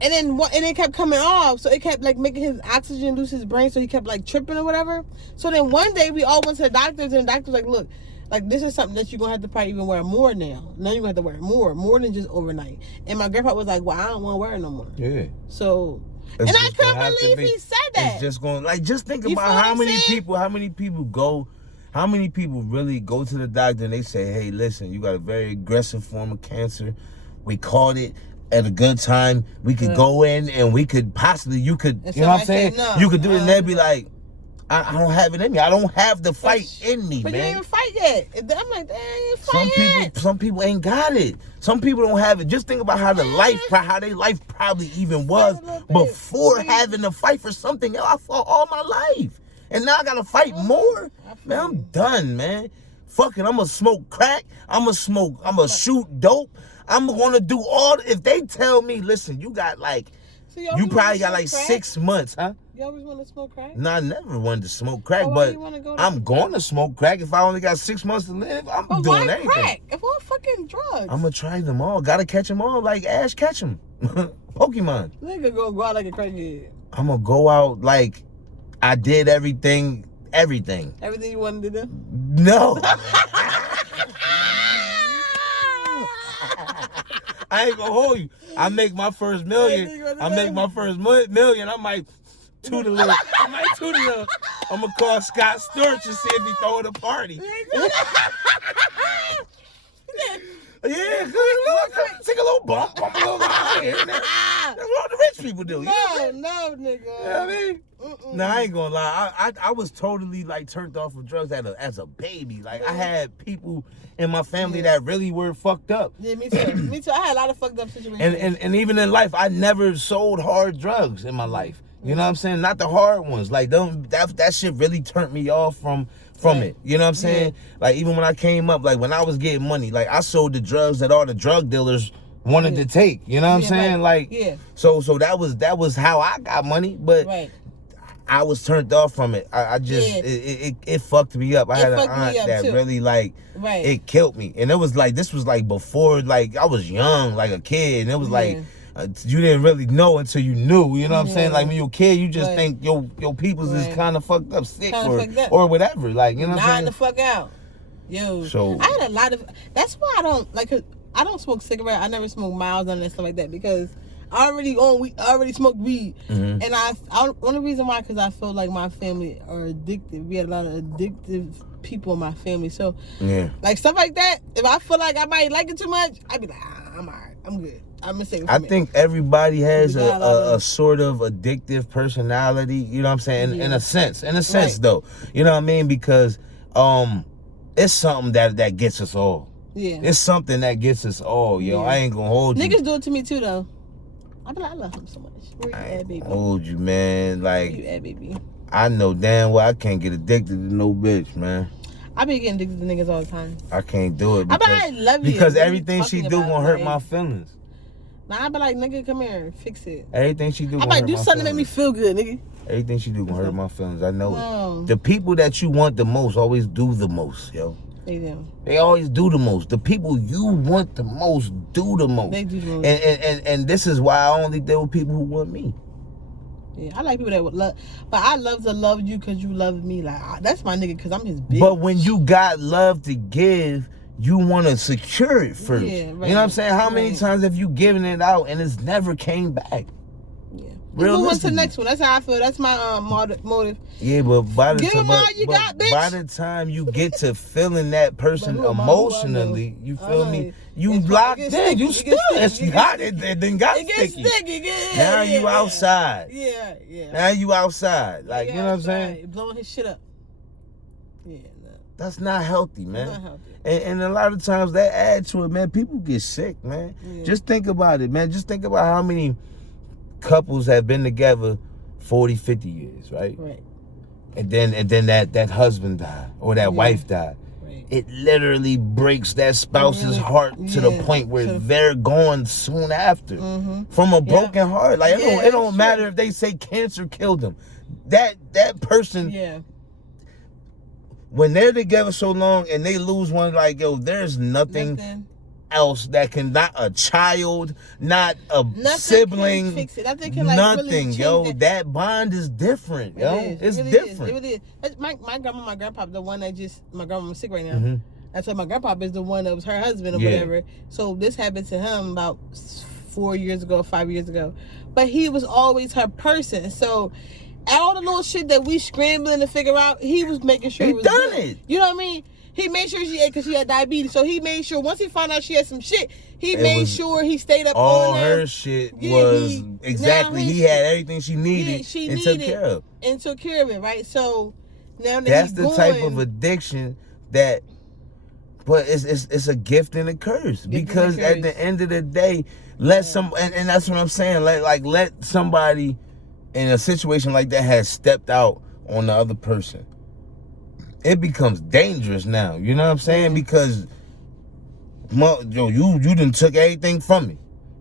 and then it kept coming off, so it kept like making his oxygen lose his brain, so he kept like tripping or whatever. So then one day we all went to the doctors, and the doctor's like, look, like, this is something that you're going to have to probably even wear more now. Now you're going to have to wear more than just overnight. And my grandpa was like, well, I don't want to wear it no more. Yeah. So, and I couldn't believe he said that. It's just going, like, just think about how many people really go to the doctor and they say, hey, listen, you got a very aggressive form of cancer. We caught it at a good time. We could go in and we could possibly, you know what I'm saying? No, you could do it and they'd be like, I don't have it in me. I don't have the fight in me, but man. You ain't even fight yet. I'm like, you fight yet. Some people ain't got it. Some people don't have it. Just think about how their life probably even was before having to fight for something else. I fought all my life. And now I got to fight more? Man, I'm done, man. Fuck it. I'm going to smoke crack. I'm going to shoot dope. I'm going to do if they tell me, listen, you got like, you probably got like 6 months, huh? You always want to smoke crack? No, I never wanted to smoke crack, but I'm going to smoke crack. If I only got 6 months to live, I'm doing anything. Crack? If all fucking drugs. I'm going to try them all. Got to catch them all like Ash Ketchum. Pokemon. Nigga go out like a crackhead. I'm going to go out like I did everything. Everything you wanted to do? No. I ain't gonna hold you. I make my first million. I might toot a little. I'm gonna call Scott Storch and see if he throwing a party. Yeah, look, take a little bump a little line here. That's what the rich people do. No, nigga. You know what I mean? Nah, I ain't gonna lie. I was totally like turned off of drugs as a baby. Like I had people in my family that really were fucked up. Yeah, me too. Me too. I had a lot of fucked up situations. And even in life, I never sold hard drugs in my life. You know what I'm saying? Not the hard ones. Like that shit really turned me off from it. You know what I'm saying? Like even when I came up, like when I was getting money, like I sold the drugs that all the drug dealers wanted to take. You know what I'm saying? Like so that was how I got money, but I was turned off from it. I just it fucked me up. I had an aunt that really like it killed me. And it was like this was like before like I was young, like a kid, and it was like you didn't really know until you knew, you know what I'm saying? Like when you're a kid, you just think your people's is kind of fucked up, sick or whatever. Like, you know what I'm saying? The fuck out. Yo. So I had a lot of, that's why I don't smoke cigarettes. I never smoke miles and stuff like that because I already smoked weed. And only reason why, because I feel like my family are addicted. We had a lot of addictive people in my family. So like stuff like that, if I feel like I might like it too much, I'd be like, I'm all right. I'm good. I'm gonna say. I think everybody has a sort of addictive personality. You know what I'm saying? In a sense, though. You know what I mean? Because it's something that gets us all. Yeah. It's something that gets us all. Yo, I ain't gonna hold you. Niggas do it to me too, though. I be like, I love him so much. Where you at, baby? Hold you, man. Like, where you at, baby? I know damn well I can't get addicted to no bitch, man. I be getting addicted to niggas all the time. I can't do it I love you. Because everything she do gonna hurt my feelings. Nah, I be like, nigga, come here, fix it. Everything she do gonna hurt my feelings. I might do something to make me feel good, nigga. Everything she do gonna hurt my feelings. I know it. The people that you want the most always do the most, yo. They do. They always do the most. The people you want the most do the most. They do the most. And this is why I only deal with people who want me. Yeah, I like people that would love, but I love to love you because you love me. Like that's my nigga because I'm his bitch. But when you got love to give, you want to secure it first. Yeah, right. You know what I'm saying? How many times have you given it out and it's never came back? Yeah. Move on to the next one. That's how I feel. That's my motive. Yeah, but by the by the time you get to feeling that person emotionally, you feel me? You locked in. You still got it. Then got sticky. Now you outside. Yeah. Now you outside. Like you know what I'm saying? Blowing his shit up. Yeah. That's not healthy, man. Not healthy. And a lot of times that adds to it, man. People get sick, man. Yeah. Just think about it, man. Just think about how many couples have been together 40, 50 years, right? Right. And then that husband died or that wife died. Right. It literally breaks that spouse's heart to the point where they're gone soon after from a broken heart. Like it don't matter if they say cancer killed them. That person when they're together so long and they lose one, like, yo, there's nothing else that can, not a child, not a sibling, can fix it. Nothing can, like, nothing, really yo. That bond is different, yo. It's different. It really is. My grandma, my grandpa, the one that my grandma's sick right now. That's why my grandpa is the one that was her husband or whatever. So this happened to him about 5 years ago. But he was always her person. So all the little shit that we scrambling to figure out, he was making sure he it was done good. it. You know what I mean? He made sure she ate because she had diabetes. So he made sure once he found out she had some shit, he made sure he stayed up all on her. Her shit was exactly. He had everything she needed and took care of. And took care of it, right? So now that that's the type of addiction that. But it's a gift and a curse because at the end of the day, let that's what I'm saying. Let somebody in a situation like that has stepped out on the other person. It becomes dangerous now. You know what I'm saying? Because you done took everything from me.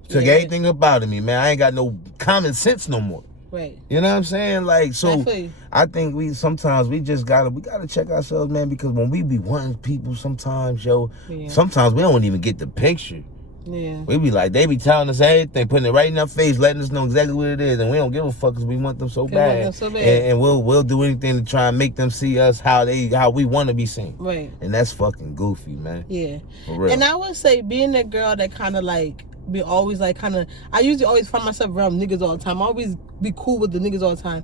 Took everything about me, man. I ain't got no common sense no more. Right. You know what I'm saying? Like, so I think we just gotta check ourselves, man, because when we be wanting people sometimes, sometimes we don't even get the picture. Yeah. We be like, they be telling us everything, putting it right in our face, letting us know exactly what it is, and we don't give a fuck because we want them so bad. And we'll do anything to try and make them see us how we want to be seen. Right. And that's fucking goofy, man. Yeah. For real. And I would say being a girl that kind of like be always like kind of, I usually always find myself around niggas all the time. I always be cool with the niggas all the time.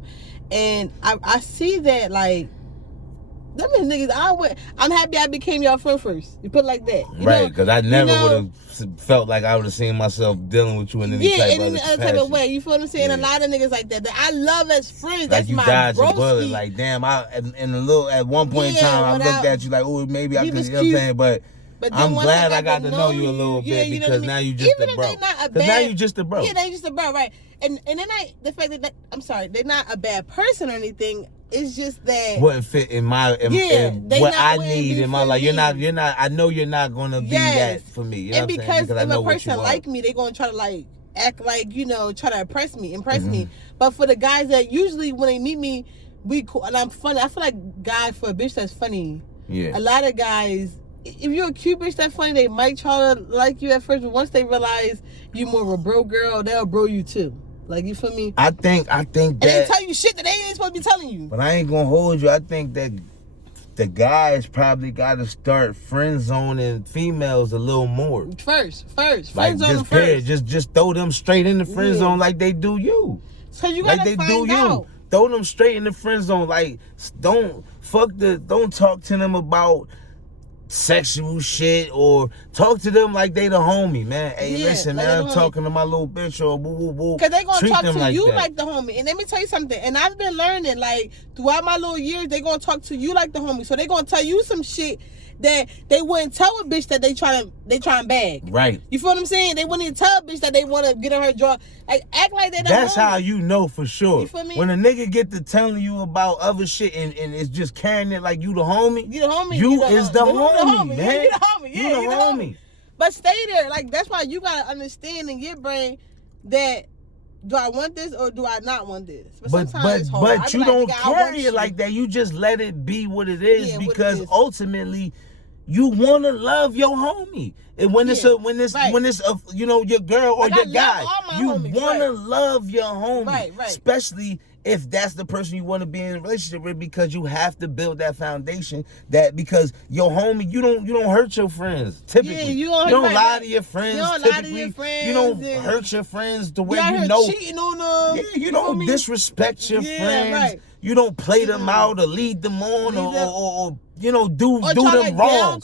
And I see that like them niggas, I'm happy I became your friend first. You put it like that. Right, because I never would have felt like I would have seen myself dealing with you in any type of way. You feel what I'm saying? A lot of niggas like that I love as friends. Like that's you my dodged your broski. bullet. Like, damn, at one point in time, I looked at you like, oh, maybe I could, you know what I'm saying? But I'm glad I got to know you a little bit because now you just a bro. Because now you just a bro. Yeah, they just a bro, right? And then the fact that I'm sorry, they're not a bad person or anything. It's just that wouldn't fit in what I need in my life. You're not. I know you're not gonna be that for me. You know and because if a person like me, they're gonna try to like act like try to impress me. But for the guys that usually when they meet me, we cool and I'm funny. I feel like guys for a bitch that's funny. Yeah. A lot of guys, if you're a cute bitch that's funny, they might try to like you at first, but once they realize you more of a bro girl, they'll bro you too. Like, you feel me? I think that. And they tell you shit that they ain't supposed to be telling you. But I ain't gonna hold you. I think that the guys probably got to start friend zoning females a little more. First. Friend like, zone first. Just throw them straight in the friend zone like they do you. So you gotta find out. Throw them straight in the friend zone. Like, don't talk to them about sexual shit or talk to them like they the homie, man. Hey, listen, like man, I'm talking to my little bitch or woo woo woo. Because they gonna talk to you like the homie. And let me tell you something. And I've been learning, like, throughout my little years, they gonna talk to you like the homie. So they gonna tell you some shit that they wouldn't tell a bitch that they try and bag. Right. You feel what I'm saying? They wouldn't even tell a bitch that they want to get in her jaw. Like, act like they the That's homie. how you know for sure. You feel me? When a nigga get to telling you about other shit and it's just carrying it like you the homie. You the homie. You is the homie, man. Yeah, you the homie. Yeah, you the homie. But stay there. Like, that's why you gotta understand in your brain that do I want this or do I not want this? But you don't carry it like that. You just let it be what it is because ultimately you want to love your homie. And when it's your girl or your guy, you want to love your homie. Right. Especially if that's the person you want to be in a relationship with, because you have to build that foundation because your homie, you don't hurt your friends typically. Yeah, you don't lie to your friends typically. You don't hurt your friends the way cheating on them. Yeah, you don't disrespect your friends. Right. You don't play them out or lead them on or do them wrong.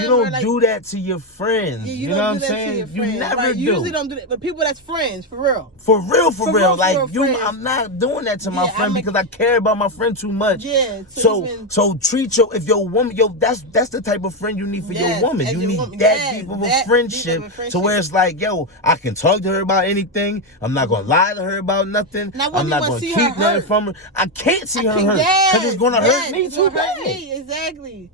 You don't do that to your friends. Yeah, you know what I'm saying? You never do. Usually don't do that, but people that's friends, for real. For real. Like, I'm not doing that to my friend because I care about my friend too much. Yeah. So treat if your woman, that's the type of friend you need for your woman. You need that deep of a friendship to where it's like, I can talk to her about anything. I'm not gonna lie to her about nothing. I'm not gonna keep nothing from her. I can't see her hurt because it's gonna hurt me too bad. Exactly.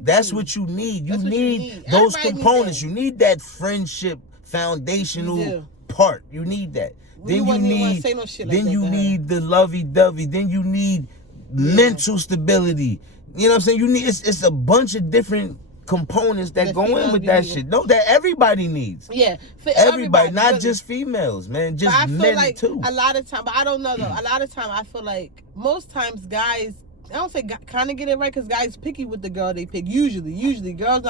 That's what you need. You need those components. You need that friendship foundational part. You need that. Then you need the lovey-dovey. Then you need mental stability. You know what I'm saying? You need it's a bunch of different components that go in with that shit. No, that everybody needs. Yeah, for everybody, not just females, man. Just men too. A lot of time, but I don't know though. A lot of time, I feel like most times guys. I don't say kind of get it right because guys picky with the girl they pick. Usually girls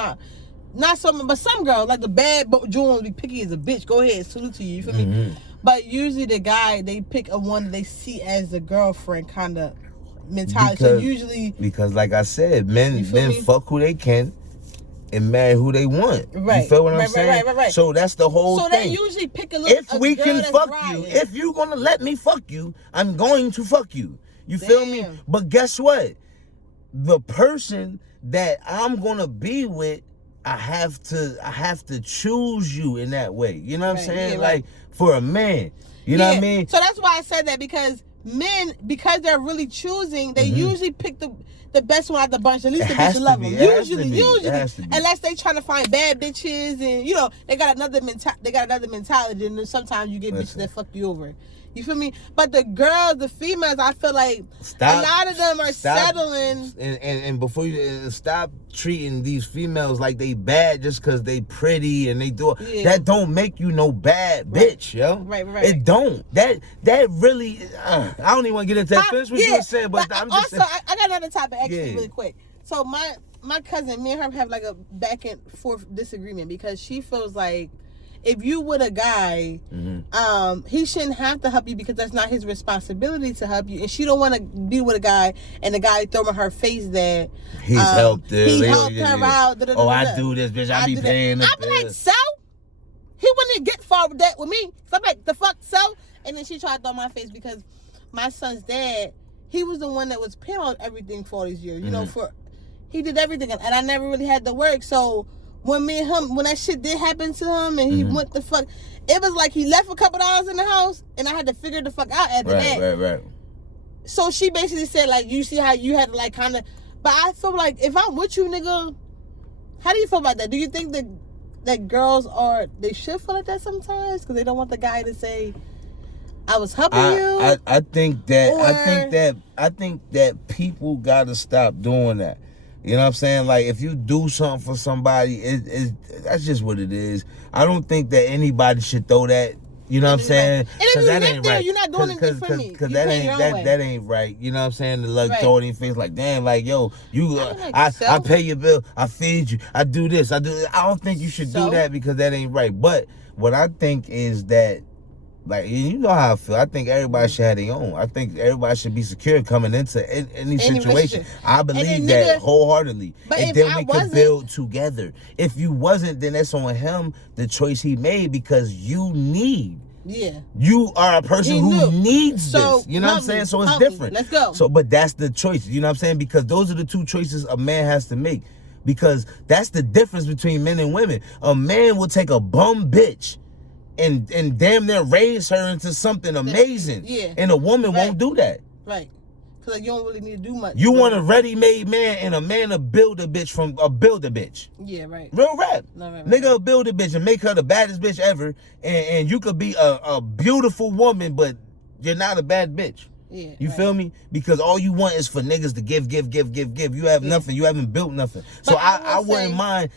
not some, but some girls like the bad Jones be picky as a bitch. Go ahead, salute to you. You feel me? But usually the guy they pick a one they see as a girlfriend kind of mentality. Because like I said, men fuck who they can and marry who they want. Right. You feel what I'm saying? Right. So that's the whole thing. So they usually pick a little. If we can fuck you, if you're gonna let me fuck you, I'm going to fuck you. You feel me? But guess what? The person that I'm gonna be with, I have to choose you in that way. You know what I'm saying? Like for a man. You know what I mean? So that's why I said that, because men, because they're really choosing, they usually pick the best one out the bunch. At least the bitch love them. Usually. Unless they trying to find bad bitches and they got another mentality, and then sometimes you get bitches that fuck you over. You feel me? But the girls, the females, I feel like a lot of them are settling. And before you stop treating these females like they bad just because they pretty and they do that don't make you no bad bitch, yo. Right. It don't. That really. I don't even want to get into that. Finish what you were saying, but I'm just. Also, I got another topic actually really quick. So my cousin, me and her have like a back and forth disagreement because she feels like. if you with a guy, he shouldn't have to help you because that's not his responsibility to help you. And she don't want to be with a guy and the guy throw in her face that he's helped her. He helped her out. Oh, I do this, bitch. I be paying the bill. I be like, so? He wouldn't get far with that with me. So I'm like, the fuck, so? And then she tried to throw my face because my son's dad, he was the one that was paying on everything for all these years. You know, he did everything. And I never really had to work. So when me and him, when that shit did happen to him and he went the fuck, it was like he left a couple dollars in the house and I had to figure the fuck out after that. Right. So she basically said, like, you see how you had to, like, kind of, but I feel like if I'm with you, nigga, how do you feel about that? Do you think that girls they should feel like that sometimes because they don't want the guy to say, I was helping you? I think that people gotta stop doing that. You know what I'm saying? Like, if you do something for somebody, that's just what it is. I don't think that anybody should throw that. You know what I'm saying? And then you live there, you're not doing anything for me. Because that ain't right. You know what I'm saying? To like throw it in your face like, damn, like, yo, you, I pay your bill, I feed you, I do this, I do this. I don't think you should do that because that ain't right. But what I think is that, like, you know how I feel. I think everybody should have their own. I think everybody should be secure coming into any situation. I believe that wholeheartedly. And then we could build together. If you wasn't, then that's on him, the choice he made, because you need. Yeah. You are a person who needs this. You know what I'm saying? So it's different. Let's go. So, but that's the choice. You know what I'm saying? Because those are the two choices a man has to make. Because that's the difference between men and women. A man will take a bum bitch and damn near raise her into something amazing. Yeah. And a woman won't do that. Right. Because you don't really need to do much. You want a ready-made man and a man to build a bitch from a build a bitch. Yeah, right. Real rap. No, right. Nigga will build a bitch and make her the baddest bitch ever. And you could be a beautiful woman, but you're not a bad bitch. Yeah. You feel me? Because all you want is for niggas to give. You have nothing. You haven't built nothing. So I wouldn't mind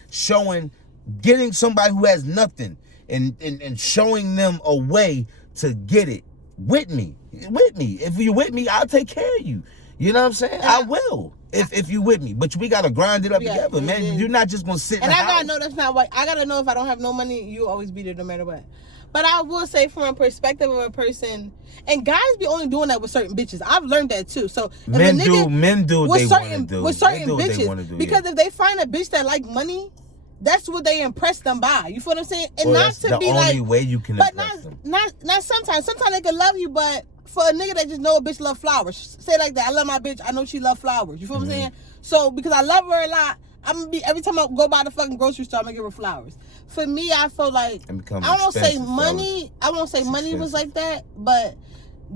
getting somebody who has nothing and showing them a way to get it with me. If you with me, I'll take care of you. You know what I'm saying? I will. If you with me. But we gotta grind it up together, man. You're not just gonna sit in the house. And I gotta know that's not what I gotta know. If I don't have no money, you always be there no matter what. But I will say, from a perspective of a person, and guys be only doing that with certain bitches. I've learned that too. So if men do what they want to do with certain bitches, because if they find a bitch that like money, that's what they impress them by. You feel what I'm saying? And not to be like, the only way you can impress them. Not sometimes. Sometimes they can love you, but for a nigga that just know a bitch love flowers, say it like that. I love my bitch. I know she love flowers. You feel what I'm saying? So because I love her a lot, I'm gonna be, every time I go by the fucking grocery store, I'm gonna give her flowers. For me, I feel like I won't say money. I won't say money was like that, but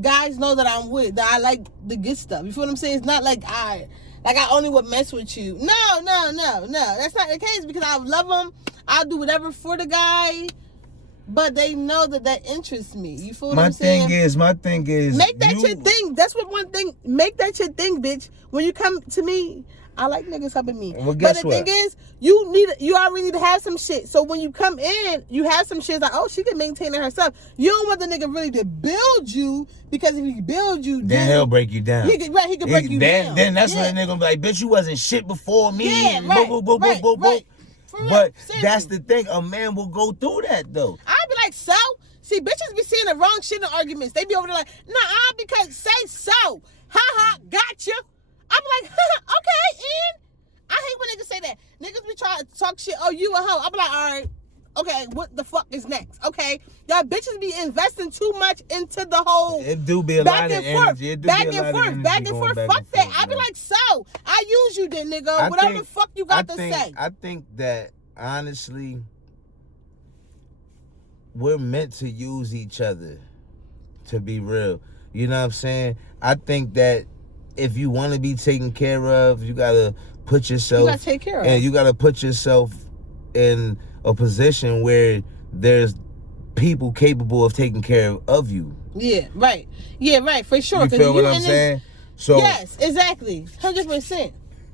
guys know that I'm with, that I like the good stuff. You feel what I'm saying? It's not like I only would mess with you. No. That's not the case, because I love them. I'll do whatever for the guy, but they know that interests me. You feel what I'm saying? My thing is, make that your thing. That's what one thing. Make that your thing, bitch. When you come to me, I like niggas helping me. Well, guess but the thing is, you already need to have some shit. So when you come in, you have some shit like, oh, she can maintain it herself. You don't want the nigga really to build you, because if he build you, then he'll break you down. He could break you down. Then that's when the nigga gonna be like, bitch, you wasn't shit before me. Yeah, right. Right. But that's the thing. A man will go through that though. I'll be like, so? See, bitches be saying the wrong shit in arguments. They be over there like, nah, because say so. Ha, gotcha. I be like, okay, and I hate when niggas say that. Niggas be trying to talk shit. Oh, you a hoe. I be like, all right, okay, what the fuck is next? Okay, y'all bitches be investing too much into the whole. It do be a lot of energy. Back and forth. Fuck that. I be like, so I use you then, nigga. Whatever the fuck you got to say. I think that honestly, we're meant to use each other. To be real, you know what I'm saying? I think that if you want to be taken care of, you gotta put yourself. You gotta take care of. And you gotta put yourself in a position where there's people capable of taking care of you. Yeah, right. For sure. You feel what I'm saying? So yes, exactly, 100%.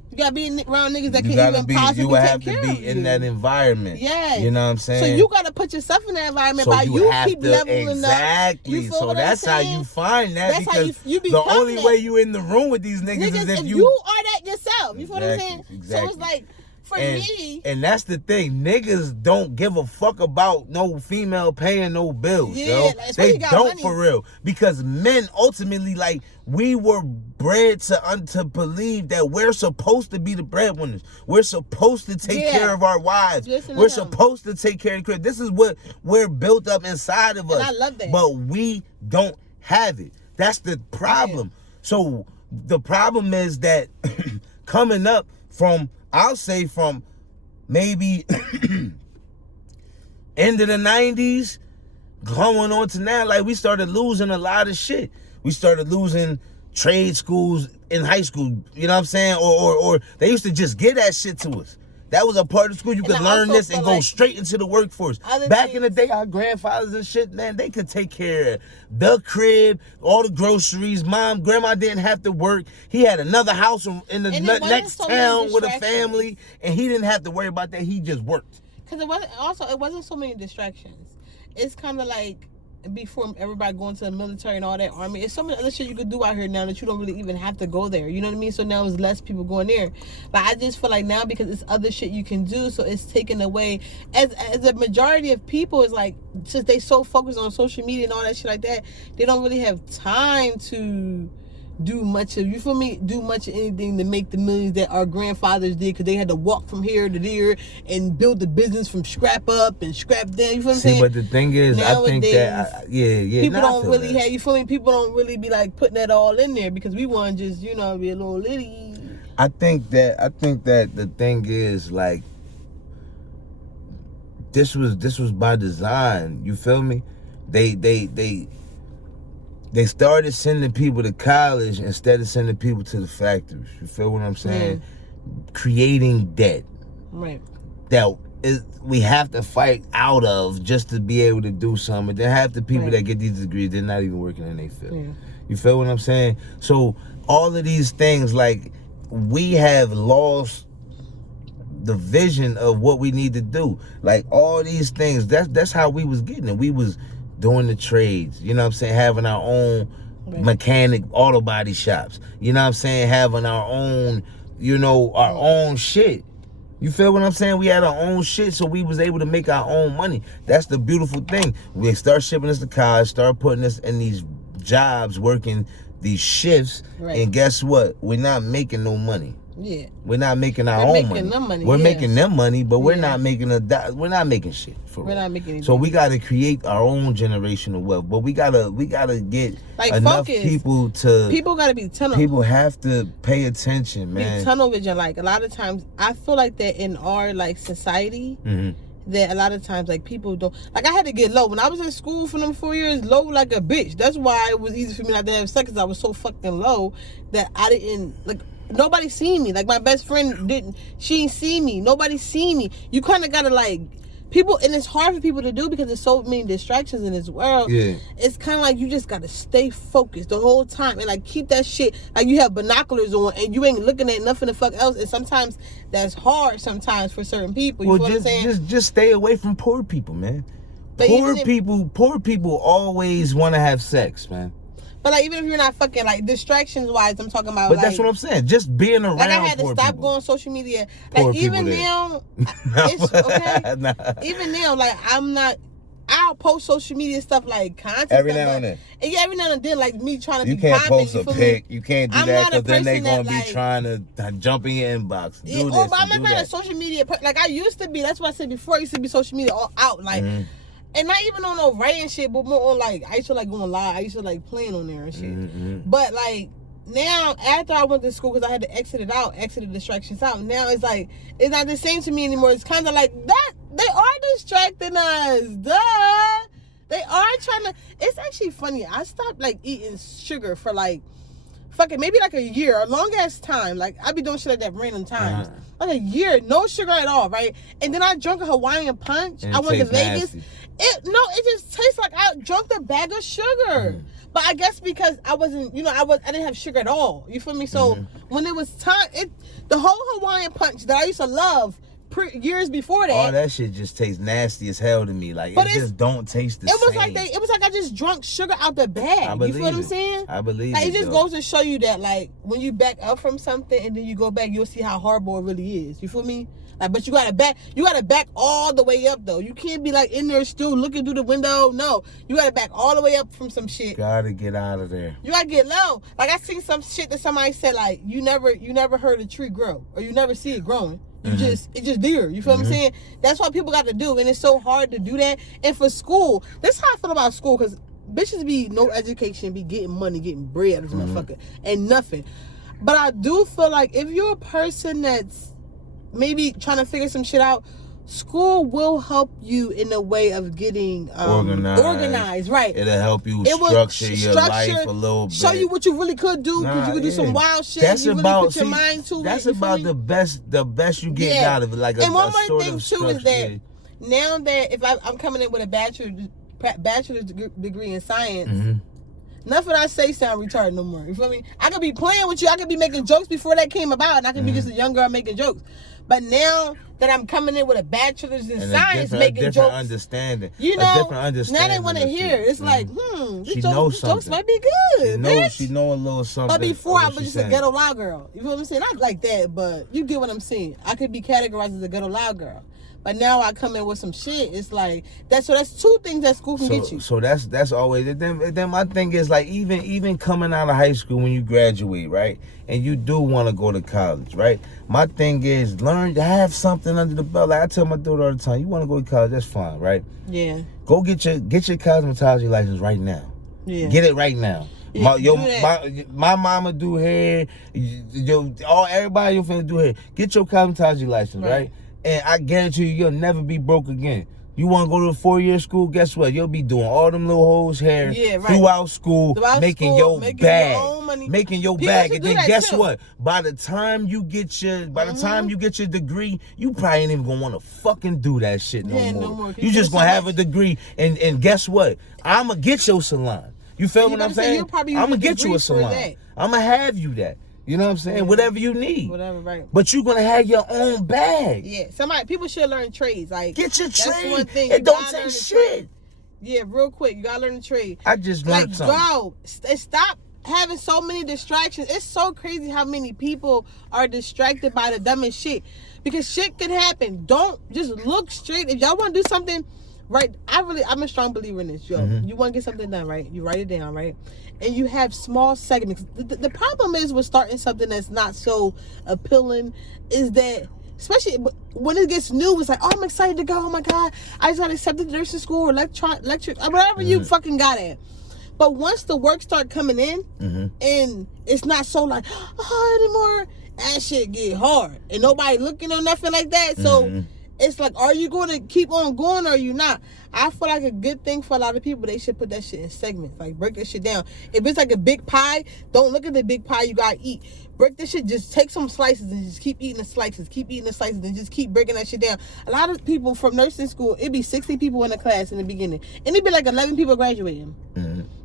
You gotta be around niggas that can even possibly take care of you. You have to be in that environment. Yeah. You know what I'm saying? So you gotta put yourself in that environment by you keep leveling up. Exactly. So that's how you find that. That's because how you the only way you in the room with these niggas is if you are that yourself. You feel what I'm saying? Exactly. So it's like, For me. And that's the thing. Niggas don't give a fuck about no female paying no bills, yo. They don't money. For real. Because men ultimately, like, we were bred to believe that we're supposed to be the breadwinners. We're supposed to take care of our wives. We're supposed to take care of the crib. This is what we're built up inside of us. And I love that. But we don't have it. That's the problem. Yeah. So the problem is that coming up from, I'll say from maybe end of the 90s, going on to now, like we started losing a lot of shit. We started losing trade schools in high school, you know what I'm saying? Or they used to just give that shit to us. That was a part of school. You could learn this and go straight into the workforce. Back in the day, our grandfathers and shit, man, they could take care of the crib, all the groceries. Grandma didn't have to work. He had another house in the next town with a family, and he didn't have to worry about that. He just worked. Because it wasn't so many distractions. It's kind of like before everybody going to the military and all that army, it's so many other shit you could do out here now that you don't really even have to go there. You know what I mean? So now there's less people going there. Like, I just feel like now because it's other shit you can do, so it's taken away. As a majority of people is like, since they so focused on social media and all that shit like that, they don't really have time to do much of anything to make the millions that our grandfathers did, because they had to walk from here to there and build the business from scrap up and scrap down. You feel what I'm saying? But the thing is, nowadays, I think that people don't really have, you feel me? People don't really be like putting that all in there because we want to just, you know, be a little litty. I think that the thing is, like, this was by design. You feel me? They started sending people to college instead of sending people to the factories. You feel what I'm saying? Creating debt. Right. That we have to fight out of just to be able to do something. Then half the people that get these degrees, they're not even working in their field. Yeah. You feel what I'm saying? So all of these things, like, we have lost the vision of what we need to do. Like, all these things, that's how we was getting it. We was doing the trades, you know what I'm saying, having our own mechanic auto body shops, you know what I'm saying, having our own, you know, our own shit. You feel what I'm saying? We had our own shit, so we was able to make our own money. That's the beautiful thing. We start shipping us to college, start putting us in these jobs, working these shifts, and guess what? We're not making no money. Yeah, we're not making our own money. We're making them money, but we're not making we're not making shit for real. We're not making anything. So we got to create our own generational wealth, but we gotta get like enough people to. People gotta be tunnel. People have to pay attention, man. Be tunnel vision. Like, a lot of times, I feel like that in our like society. That a lot of times, like, people don't, like, I had to get low when I was in school for them 4 years, low like a bitch. That's why it was easy for me not to have sex, because I was so fucking low that I didn't, like, nobody seen me. Like, my best friend she didn't see me. Nobody seen me. You kind of gotta, like, people, and it's hard for people to do because there's so many distractions in this world. Yeah. It's kind of like you just gotta stay focused the whole time and, like, keep that shit, like, you have binoculars on and you ain't looking at nothing the fuck else. And sometimes that's hard sometimes for certain people. You know what I'm saying? Just stay away from poor people, man. Poor people always want to have sex, man. But, like, even if you're not fucking, like, distractions wise, I'm talking about. But, like, that's what I'm saying. Just being around. Like, I had to stop going on social media. Like, even now, it's okay. Even now, like, I'll post social media stuff, like, content every now and then. And yeah, every now and then, like, me trying to be popping. You can't post a pic. You can't do that because then they gonna be trying to jump in your inbox. But I'm not a social media. Like, I used to be. That's what I said before. I used to be social media all out, like. And not even on no writing shit, but more on, like, I used to, like, going live. I used to, like, playing on there and shit. But, like, now, after I went to school, because I had to exit the distractions out, now it's, like, it's not the same to me anymore. It's kind of like, that, they are distracting us. Duh. They are trying to, it's actually funny. I stopped, like, eating sugar for, like, fucking maybe, like, a year, a long-ass time. Like, I be doing shit like that random times. Like, a year, no sugar at all, right? And then I drank a Hawaiian punch. I went to Vegas. Nasty. It just tastes like I drank the bag of sugar. But I guess because I wasn't, you know, I didn't have sugar at all. You feel me? So when it was time, the whole Hawaiian punch that I used to love years before that. All that shit just tastes nasty as hell to me. Like, it just don't taste the same. It was like I just drunk sugar out the bag. You feel what I'm saying? I believe it. It just goes to show you that, like, when you back up from something and then you go back, you'll see how horrible it really is. You feel me? Like, but you gotta back all the way up though. You can't be like in there still looking through the window. No, you gotta back all the way up from some shit. Gotta get out of there. You gotta get low. Like, I seen some shit that somebody said, like, you never heard a tree grow, or you never see it growing. It's just there. You feel what I'm saying? That's what people got to do, and it's so hard to do that. And for school, that's how I feel about school, because bitches be no education, be getting money, getting bread out of this motherfucker, and nothing. But I do feel like if you're a person that's maybe trying to figure some shit out, school will help you in a way of getting organized, right? It'll help you structure your life a little bit. Show you what you really could do, because you could do some wild shit. That's you about, really put your mind to that's it. about the best you get out of it. Like, and one more thing too is that now that if I'm coming in with a bachelor's degree in science, nothing I say sound retarded no more. You feel me? I could be playing with you. I could be making jokes before that came about, and I could be just a young girl making jokes. But now that I'm coming in with a bachelor's in science, making jokes, understanding, you know, a different understanding. Now they want to hear. It's like, these jokes might be good. She know a little something. But before I was just a ghetto loud girl. You feel what I'm saying? Not like that, but you get what I'm saying. I could be categorized as a ghetto loud girl. But now I come in with some shit. It's like that's two things that school can get you. So that's always. Then my thing is, like, even coming out of high school, when you graduate, right, and you do want to go to college, right. My thing is, learn to have something under the belt. Like I tell my daughter all the time, you want to go to college, that's fine, right? Yeah. Go get your cosmetology license right now. Yeah. Get it right now. My mama do hair. Everybody your family do hair. Get your cosmetology license, right? And I guarantee you'll never be broke again. You want to go to a 4-year school? Guess what? You'll be doing all them little hoes hair throughout school, making your bag, making your bag. And then guess what? By the time you get your degree, you probably ain't even gonna want to fucking do that shit no more. You just gonna have a degree, and guess what? I'ma get your salon. You feel what I'm saying? I'ma get you a salon. I'ma have you that. You know what I'm saying? Yeah. Whatever you need. Whatever, right. But you're going to have your own bag. Yeah. People should learn trades. Like, get your trade. That's one thing. It don't take shit. Yeah, real quick. You got to learn the trade. I just learned something. Bro, stop having so many distractions. It's so crazy how many people are distracted by the dumbest shit. Because shit can happen. Don't just look straight. If y'all want to do something, right, I'm a strong believer in this. Yo, you want to get something done, right? You write it down, right? And you have small segments. The problem is with starting something that's not so appealing is that, especially when it gets new, it's like, oh, I'm excited to go. Oh my God, I just got accepted to nursing school or electric, whatever you fucking got at. But once the work start coming in, and it's not so like, anymore, that shit get hard. And nobody looking or nothing like that. So it's like, are you going to keep on going or are you not? I feel like a good thing for a lot of people, they should put that shit in segments. Like, break that shit down. If it's like a big pie, don't look at the big pie you got to eat. Break this shit, just take some slices and just keep eating the slices. Keep eating the slices and just keep breaking that shit down. A lot of people from nursing school, it'd be 60 people in the class in the beginning. And it'd be like 11 people graduating.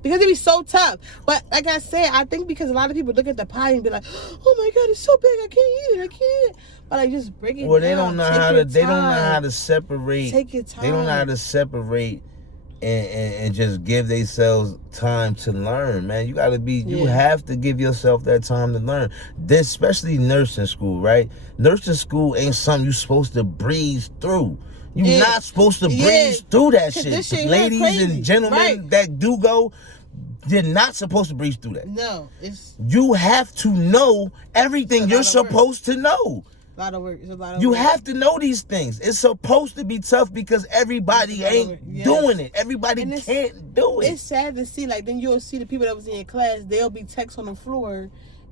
Because it'd be so tough. But like I said, I think because a lot of people look at the pie and be like, oh my God, it's so big, I can't eat it, I can't eat it. But like, just break it down. They don't know how to separate. Take your time. They don't know how to separate and just give themselves time to learn, man. You gotta be, you have to give yourself that time to learn. This, especially nursing school, right? Nursing school ain't something you're supposed to breeze through. You're not supposed to breeze through that shit. Ladies and gentlemen that do go, they're not supposed to breeze through that. No, you have to know everything you're supposed to know. A lot of work. It's a lot of you work. have to know these things. It's supposed to be tough because everybody ain't doing it. Everybody can't do it. It's sad to see. Like, then you'll see the people that was in your class, they'll be text on the floor,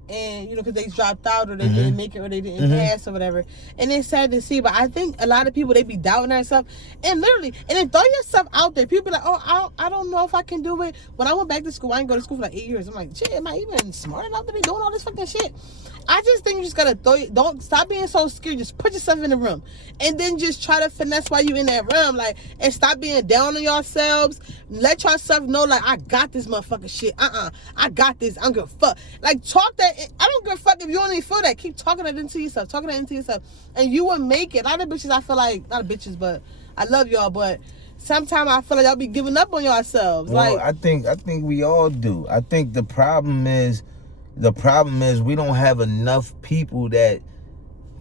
and because they dropped out or they didn't make it or they didn't pass or whatever. And it's sad to see. But I think a lot of people, they be doubting themselves. And literally, and then throw yourself out there. People be like, oh, I don't know if I can do it. When I went back to school, I didn't go to school for like 8 years. I'm like, shit, am I even smart enough to be doing all this fucking shit? I just think you just gotta don't stop being so scared. Just put yourself in the room, and then just try to finesse while you in that room, like, and stop being down on yourselves. Let yourself know, like, I got this motherfucking shit. I got this. I don't give a fuck. Like, talk that. I don't give a fuck if you don't even feel that. Keep talking that into yourself. Talking that into yourself, and you will make it. A lot of bitches, I feel like, not bitches, but I love y'all, but sometimes I feel like y'all be giving up on yourselves. Well, like, I think we all do. I think the problem is we don't have enough people that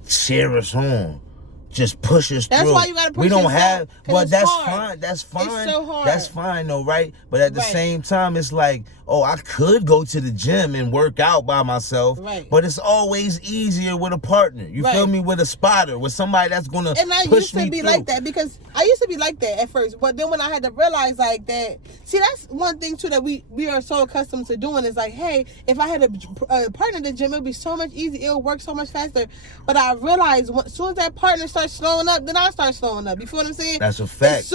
cheer us on, just push us through. That's why you gotta push We don't yourself, have. Well, that's hard. fine. That's fine. It's so hard. That's fine though, right? But at the same time, it's like, oh, I could go to the gym and work out by myself, but it's always easier with a partner. You feel me? With a spotter, with somebody that's gonna push me through. And I used to be like that, because I used to be like that at first, but then when I had to realize, like, that, see, that's one thing too that we are so accustomed to doing, is like, hey, if I had a partner in the gym, it would be so much easier, it'll work so much faster. But I realized as soon as that partner starts slowing up, then I start slowing up. You feel what I'm saying? That's a fact.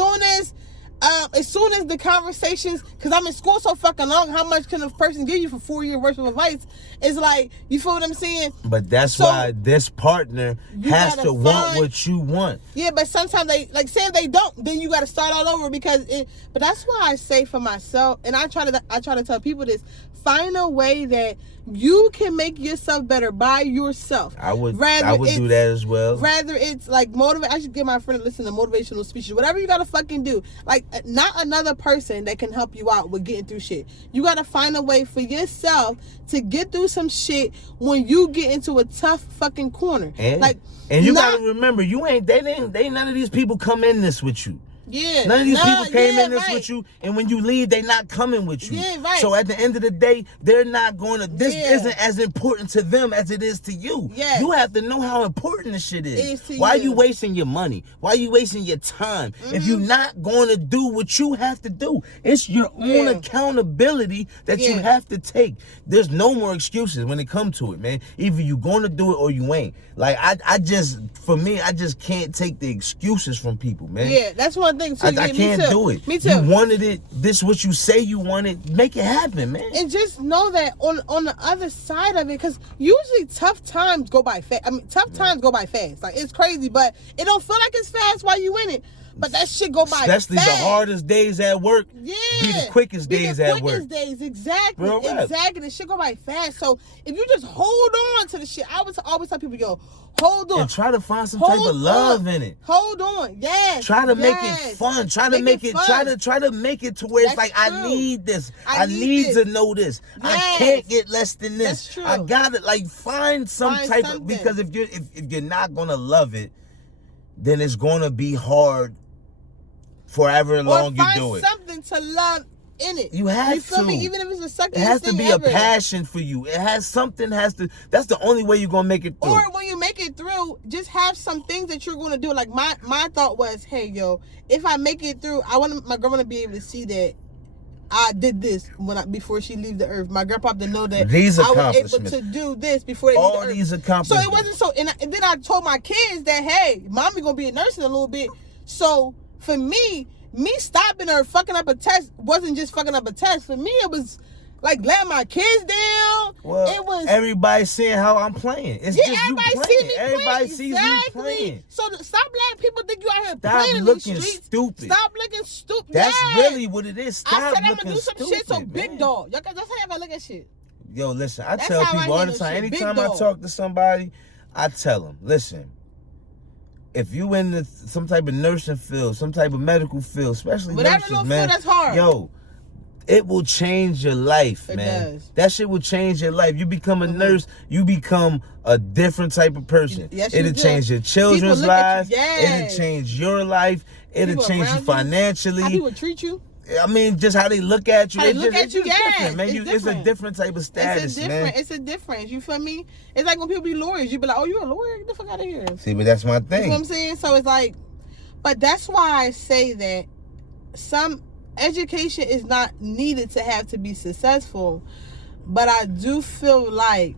As soon as the conversations, because I'm in school so fucking long, how much can a person give you for 4 years worth of advice? It's like, you feel what I'm saying? But that's why this partner has to want what you want. Yeah, but sometimes they, like, say if they don't, then you got to start all over, because but that's why I say for myself, and I try to tell people this: find a way that you can make yourself better by yourself. I would do that as well. Rather it's like I should get my friend to listen to motivational speeches. Whatever you gotta fucking do. Like, not another person that can help you out with getting through shit. You gotta find a way for yourself to get through some shit when you get into a tough fucking corner. And you gotta remember, they none of these people come in this with you. Yeah. None of these people came in this with you, and when you leave, they not coming with you. Yeah, right. So at the end of the day, they're not going to. This isn't as important to them as it is to you. Yeah. You have to know how important this shit is. It is to Why are you. you wasting your money? Why are you wasting your time? If you're not going to do what you have to do, it's your own accountability that you have to take. There's no more excuses when it comes to it, man. Either you going to do it or you ain't. Like, I just can't take the excuses from people, man. Yeah, that's one thing too. I can't do it. Me too. You wanted it. This is what you say you wanted. Make it happen, man. And just know that on the other side of it, because usually tough times go by fast. I mean, tough times go by fast. Like, it's crazy, but it don't feel like it's fast while you in it. But that shit go by Especially fast. the hardest days at work. Yeah. Be the quickest days at work. Exactly. Real rap. Exactly. The shit go by fast. So if you just hold on to the shit, I would always tell people, yo, hold on. And try to find some type of love in it. Hold on. Yes. Try to make it fun. Try to make it try to make it to where it's like, I need this. I need to know this. I can't get less than this. That's true. I gotta, like, find some type of, because if you're not gonna love it, then it's gonna be hard forever long you do it. Find something to love in it. You have you feel to. me? Even if it's the suckiest It has to be ever. a passion for you. It has something. That's the only way you're gonna make it through. Or when you make it through, just have some things that you're gonna do. Like, my thought was, hey, yo, if I make it through, I want my grandma to be able to see that I did this before she leave the earth. My grandpa to know that these I was able to do this before they leave the earth. All these accomplishments. So it wasn't so. And then I told my kids that, hey, mommy gonna be a nurse in a little bit. So for me stopping her fucking up a test wasn't just fucking up a test. For me, it was like letting my kids down. Well, it was everybody seeing how I'm playing. It's just you playing. Everybody sees you playing. So stop letting people think you out here Stop playing looking in these streets. stupid. Stop looking stupid. That's really what it is. Stop I said I'm looking gonna do some stupid, shit. So man. big dog. That's how y'all gotta look at shit. Yo, listen. I That's tell how I people all the handle time. shit. Anytime Big I dog. talk to somebody, I tell them, listen. If you in some type of nursing field, some type of medical field, especially Whatever nurses, little man, field that's hard. yo, it will change your life, It man. does. That shit will change your life. You become a nurse, you become a different type of person. Yes, It'll you do. change your children's People look at lives. you. Yes. It'll change your life. It'll People change you around you. financially. How people treat you. I mean, just how they look at you. How they look at you, different, man. it's It's a different. different type of status, man. It's a difference. You feel me? It's like when people be lawyers, you be like, oh, you a lawyer? Get the fuck out of here. See, but that's my You thing. know what I'm saying? So it's like, but that's why I say that some education is not needed to have to be successful. But I do feel like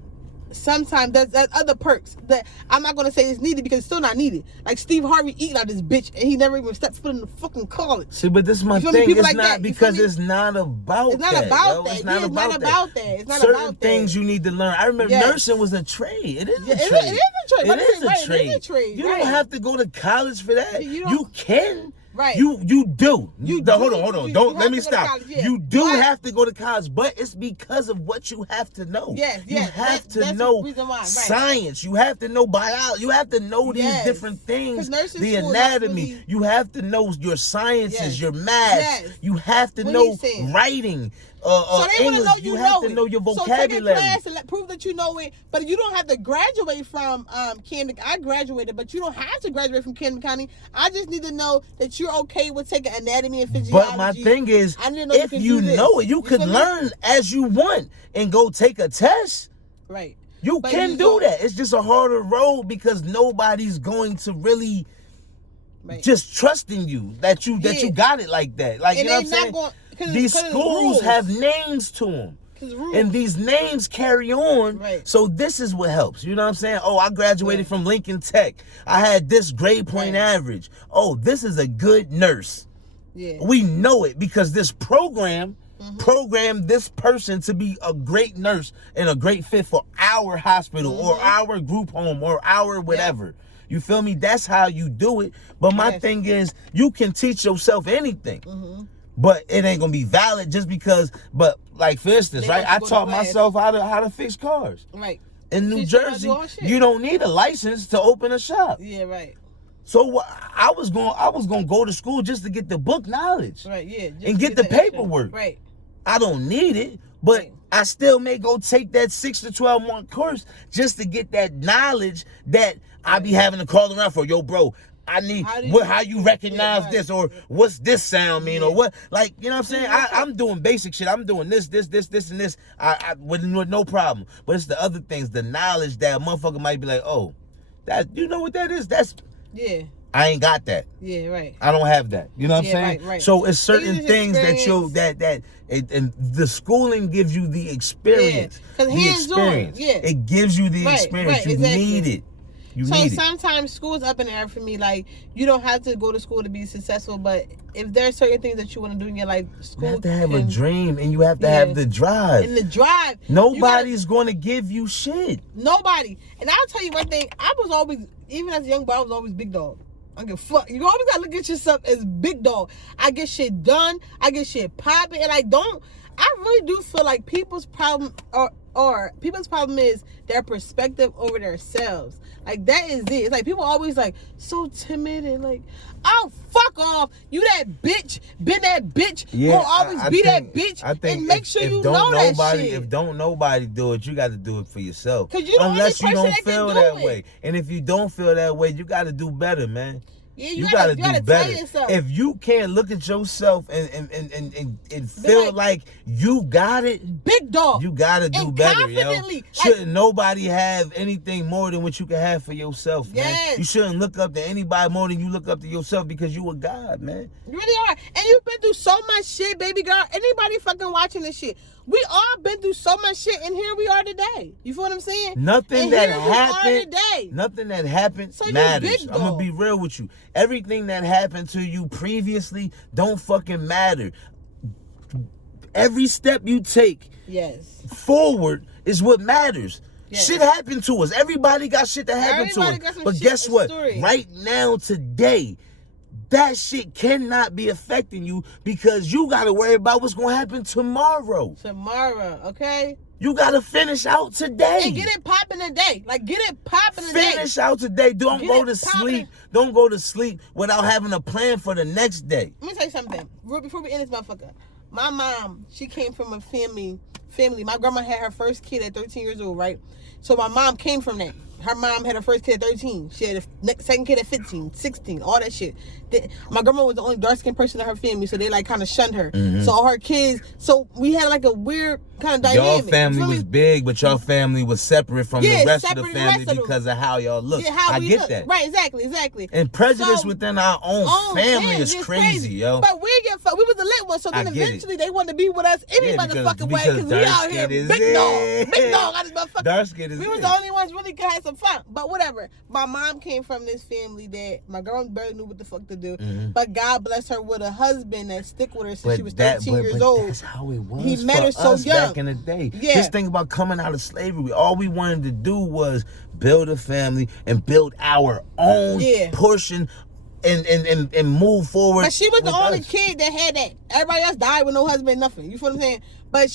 sometimes that's other perks that I'm not gonna say is needed because it's still not needed. Like Steve Harvey eating out this bitch and he never even stepped foot in the fucking college. See, but this is my thing. It's like not because it's not about that. It's not about that. It's not about that. It's not certain about things that. You need to learn. I remember nursing was a trade. It is a trade. It is a trade. It is a trade. You don't have to go to college for that. You can. Right. You do. Hold on. Don't let me stop. College, yeah. You do have to go to college, but it's because of what you have to know. You have to know science. You have to know biology. You have to know these different things. The anatomy. You have to know your sciences, your math. You have to know writing. So they want to know you have to know your vocabulary. So take a class and prove that you know it, but you don't have to graduate from Camden. I graduated, but you don't have to graduate from Camden County. I just need to know that you're okay with taking anatomy and physiology. But my thing is, if you know it, you could learn as you want and go take a test. Right. You can do that. It's just a harder road because nobody's going to really just trust in you that you got it like that. Like, you know what I'm saying? These schools have names to them. And these names carry on. So this is what helps. You know what I'm saying? Oh, I graduated from Lincoln Tech. I had this grade point average. Oh, this is a good nurse. We know it because this program programmed this person to be a great nurse and a great fit for our hospital or our group home or our whatever. You feel me? That's how you do it. But my thing is, you can teach yourself anything. But it ain't gonna be valid just because. But like for instance, I taught myself how to fix cars. In New Jersey, you don't need a license to open a shop. So I was gonna go to school just to get the book knowledge. And get the paperwork. I don't need it, but I still may go take that 6 to 12 month course just to get that knowledge that I be having to call around for. Yo, bro, I need how you recognize this, or what's this sound mean, or what, like, you know what I'm saying? I'm doing basic shit. I'm doing this, and this. I with no problem. But it's the other things, the knowledge that a motherfucker might be like, oh, that, you know what that is? That's I ain't got that. I don't have that. You know what I'm saying? So it's certain things that and the schooling gives you the experience. The experience. It gives you the experience. You need it. So sometimes school's up in the air for me. Like, you don't have to go to school to be successful, but if there's certain things that you want to do in your life, school, you have to have a dream and you have to have the drive. And the drive. Nobody's going to give you shit. Nobody. And I'll tell you one thing. I was always, even as a young boy, I was always big dog. I don't give a fuck. You always gotta look at yourself as big dog. I get shit done. I get shit popping, and I really do feel like people's problem is their perspective over themselves. Like, that is it. It's like people always like so timid and like, oh, fuck off. You that bitch. Been that bitch. Yeah, gonna always be that bitch. I think and make sure you know that shit. If don't nobody do it, you got to do it for yourself. Cause you unless you don't feel that way. And if you don't feel that way, you got to do better, man. Yeah, you gotta do better. If you can't look at yourself and feel like you got it, big dog, you gotta do better, yo. Shouldn't nobody have anything more than what you can have for yourself, man. You shouldn't look up to anybody more than you look up to yourself because you a god, man. You really are. And you've been through so much shit, baby girl. Anybody fucking watching this shit, we all been through so much shit, and here we are today. You feel what I'm saying? Nothing that happened so matters. I'm gonna be real with you. Everything that happened to you previously don't fucking matter. Every step you take forward is what matters. Shit happened to us. Everybody got shit that happened to us. But guess what? Right now, today, that shit cannot be affecting you because you got to worry about what's going to happen tomorrow. Okay? You got to finish out today. And get it popping today. Like, get it popping today. Finish out today. Don't go to sleep. Don't go to sleep without having a plan for the next day. Let me tell you something. Before we end this motherfucker. My mom, she came from a family. My grandma had her first kid at 13 years old, right? So my mom came from that. Her mom had her first kid at 13. She had a second kid at 15, 16, all that shit. My grandma was the only dark-skinned person in her family, so they like kind of shunned her. So all her kids, so we had like a weird kind of dynamic. Your family was big, but your family was separate from the rest of the family because of how y'all look. I get that. Right, exactly. And prejudice within our own family is crazy, yo. But we we was the lit one. So then eventually they wanted to be with us any motherfucking way because we out here big dog. I just motherfucker. Dark skin is we was the only ones really could have some fun. But whatever. My mom came from this family that my girl barely knew what the fuck to do. But God bless her with a husband that stick with her since she was 13 years old. That's how it was. He met her so young back in the day. Just think about coming out of slavery. All we wanted to do was build a family and build our own portion and move forward. But she was the only kid that had that. Everybody else died with no husband, nothing. You feel what I'm saying? But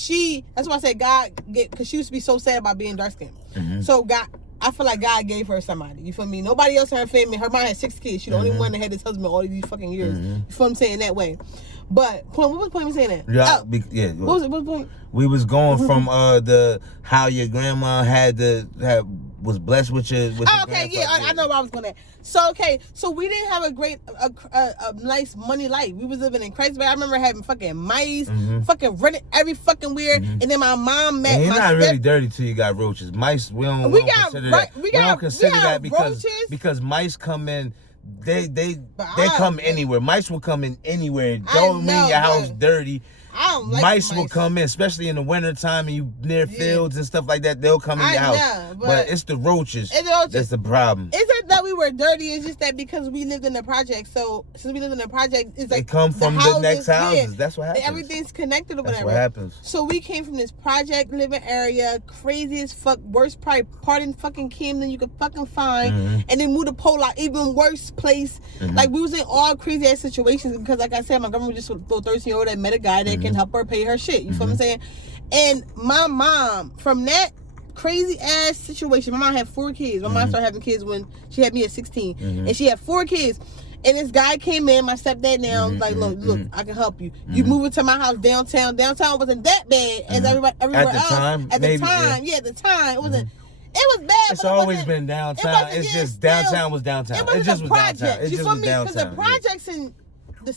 that's why I said God, because she used to be so sad about being dark skinned. So God, I feel like God gave her somebody. You feel me? Nobody else in her family. Her mom had 6 kids. She the only one that had this husband all these fucking years. You feel what I'm saying? That way. But what was the point of me saying that? Yeah. What was the point? We was going from how your grandma was blessed with your okay, yeah, I know where I was going at. So we didn't have a nice money life. We was living in Christ, but I remember having fucking mice, fucking running every fucking weird. And then my mom met. And you're not really dirty till you got roaches. Mice, we don't consider that because mice come in. They come anywhere. Mice will come in anywhere. Don't mean your house dirty. I don't like mice will come in, especially in the wintertime and you near fields and stuff like that. They'll come in your house. But it's the roaches. That's the problem. It's not that we were dirty. It's just that because we lived in the project. So since we lived in the project, it's like they come from the next houses. Yeah, that's what happens. Everything's connected or whatever. That's what happens. So we came from this project living area, crazy as fuck, worst probably part in fucking Camden you could fucking find, and then moved to Polar, even worse place. Like we was in all crazy ass situations because, like I said, my grandma was just a little 13-year-old that met a guy that can help her pay her shit. You feel what I'm saying? And my mom, from that crazy ass situation, my mom had 4 kids. My mom started having kids when she had me at 16, and she had 4 kids. And this guy came in, my stepdad now, like, look, I can help you. You move into my house downtown. Downtown wasn't that bad as everywhere else. At the time, it wasn't. It was bad. It's always been downtown. It's just downtown was downtown. It just was downtown. You feel me? Because the projects in the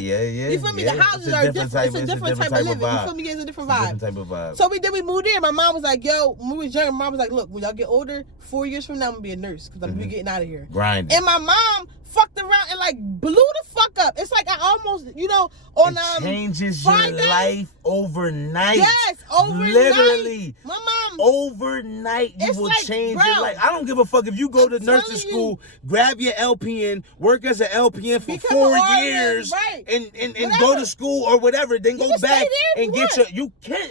you feel me? The houses are different. It's a different type of living. You feel me? It's a different vibe. Different type of vibe. So we moved in. My mom was like, yo, when we was younger, my mom was like, look, when y'all get older, 4 years from now, I'm gonna be a nurse because I'm gonna be getting out of here. Grinding. And my mom fucked around and like blew the fuck up. It's like I almost, on changes Friday, your life overnight. Yes, overnight. Literally. My mom. Overnight, you will change your life. I don't give a fuck if you go to nursing school, grab your LPN, work as an LPN for 4 years, and go to school or whatever, then go back and get your. You can't.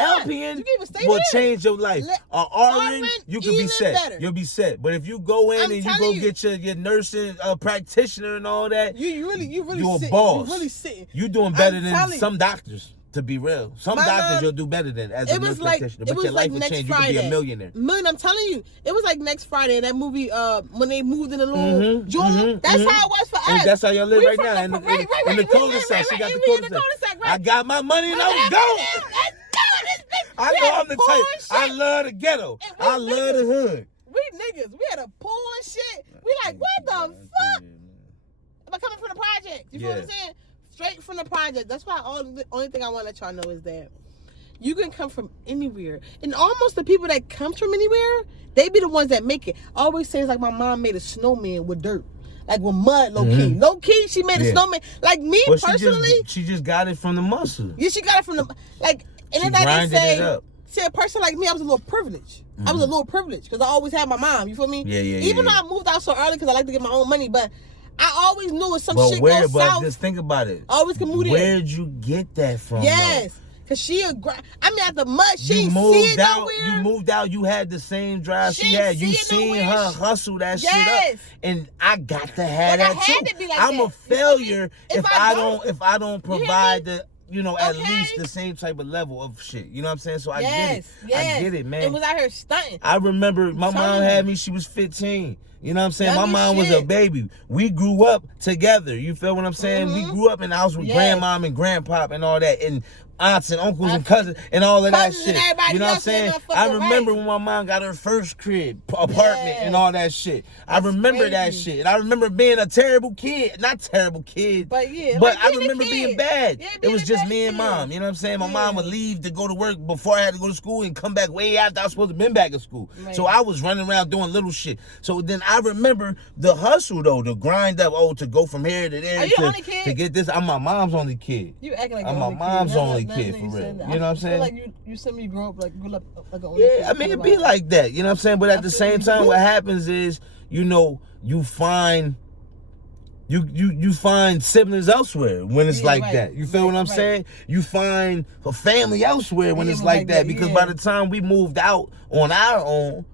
LPN will change your life. RN, you can be set. Better. You'll be set. But if you go in and you go get your nursing practitioner and all that, you're a boss. You really sitting. You doing better than some doctors. To be real, some doctors you'll do better than as a nurse practitioner, but your life will change. You can be a millionaire. I'm telling you, it was like next Friday. That movie, when they moved in the little joint, that's how it was for us. And that's how y'all live right now in the cul-de-sac. She got the cul-de-sac. I got my money and I'm going. I know I'm the type. I love the ghetto. I love the hood. We niggas, we had a pool and shit. We like, what the fuck? But coming from the project, you feel what I'm saying? Straight from the project. That's why the only thing I want to let y'all know is that you can come from anywhere. And almost the people that come from anywhere, they be the ones that make it. I always say it's like my mom made a snowman with dirt. Like with mud, low-key. Low-key, she made a snowman. Like me, personally. She just got it from the muscle. Yeah, she got it from the, like, and then I can say a person like me, I was a little privileged. I was a little privileged because I always had my mom. You feel me? Even though I moved out so early because I like to get my own money, but I always knew if some shit goes south. Just think about it. I always can move in. Where'd you get that from? Yes. Cause at the mud, she ain't see it nowhere. You moved out, you had the same drive she had. You seen her hustle that shit up. And I got to have that too. I'm a failure if I don't provide the at least the same type of level of shit. You know what I'm saying? So I get it. I get it, man. It was out here stunting. I remember my mom had me, she was 15. You know what I'm saying? My mom was a baby. We grew up together. You feel what I'm saying? We grew up in the house with grandmom and grandpop and all that. And aunts and uncles and cousins and all of that shit. You know what I'm saying? I remember when my mom got her first crib, apartment, and all that shit. I remember that shit. And I remember being a terrible kid. Not terrible kid. But I remember being bad. It was just me and mom. You know what I'm saying? My mom would leave to go to work before I had to go to school and come back way after I was supposed to been back in school. So I was running around doing little shit. So then I remember the hustle though, the grind up, to go from here to there to get this. I'm my mom's only kid. You acting like I'm my mom's only kid for real. You know what I'm saying? I feel like you said me grow up like an only kid. Yeah, I mean, it be like that. You know what I'm saying? But at the same time, what happens is, you know, you find siblings elsewhere when it's like that. You feel what I'm saying? You find a family elsewhere when it's like that. Because by the time we moved out on our own,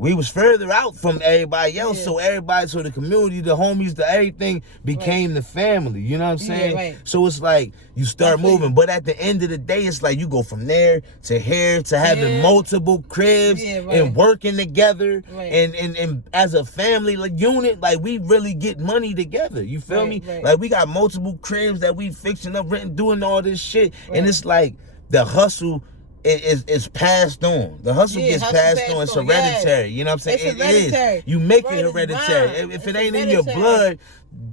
we was further out from everybody else. So the community, the homies, the everything became the family. You know what I'm saying? So it's like you start moving. But at the end of the day, it's like you go from there to here to having multiple cribs and working together and as a family unit, like we really get money together. You feel me? Like we got multiple cribs that we fixing up, renting, doing all this shit. And it's like the hustle is passed on. The hustle gets passed on. It's hereditary. You know what I'm saying? It is. You make it hereditary. If it ain't in your blood,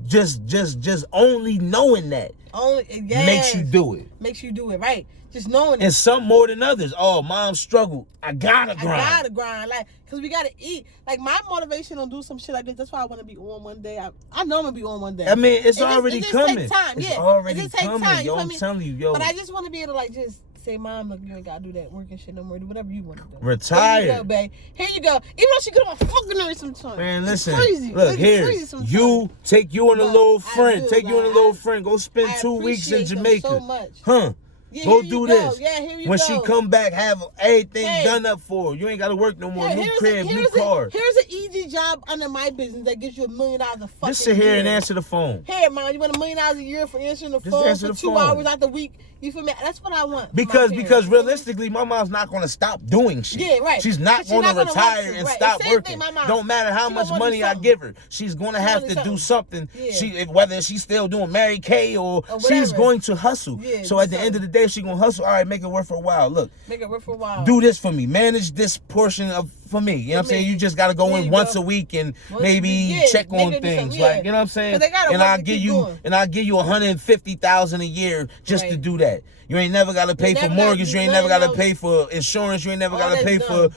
just only knowing that makes you do it. Makes you do it, right? Just knowing it. And some more than others. Oh, mom struggled. I gotta grind. Like, cause we gotta eat. Like my motivation on do some shit like this. That's why I want to be on one day. I know I'm gonna be on one day. I mean, it's already coming. It just takes time. It's already coming. Yo, I'm telling you, yo. But I just want to be able to like just say, Mom, look, you ain't gotta do that working shit no more. Do whatever you want to do. Retire. Here you go, babe. Here you go. Even though she get on my fucking nerves sometimes. Man, listen. It's crazy. Look, here. You take you and a little friend. Take you and a little friend. Go spend 2 weeks in Jamaica. So much. Huh? Yeah, go do this. Yeah, here you when go. She come back, have everything done up for her. You ain't got to work no more. New crib, new car. Here's an easy job under my business that gives you $1 million a fucking Just sit here and answer the phone. Here, man, you want $1 million a year for answering the phone for 2 hours out the week? You feel me? That's what I want. Because realistically, my mom's not going to stop doing shit. Yeah, right. She's not going to retire and stop working. Don't matter how much money I give her. She's going to have to do something. Whether she's still doing Mary Kay or she's going to hustle. So at the end of the day, she's going to hustle. All right, make it work for a while. Look. Make it work for a while. Do this for me. Manage this portion for me. You know what I'm saying? You just got to go in once a week and maybe check on things. Like, you know what I'm saying? And I'll give you $150,000 a year just to do that. You ain't never got to pay for mortgage. You ain't never got to pay for insurance. You ain't never got to pay for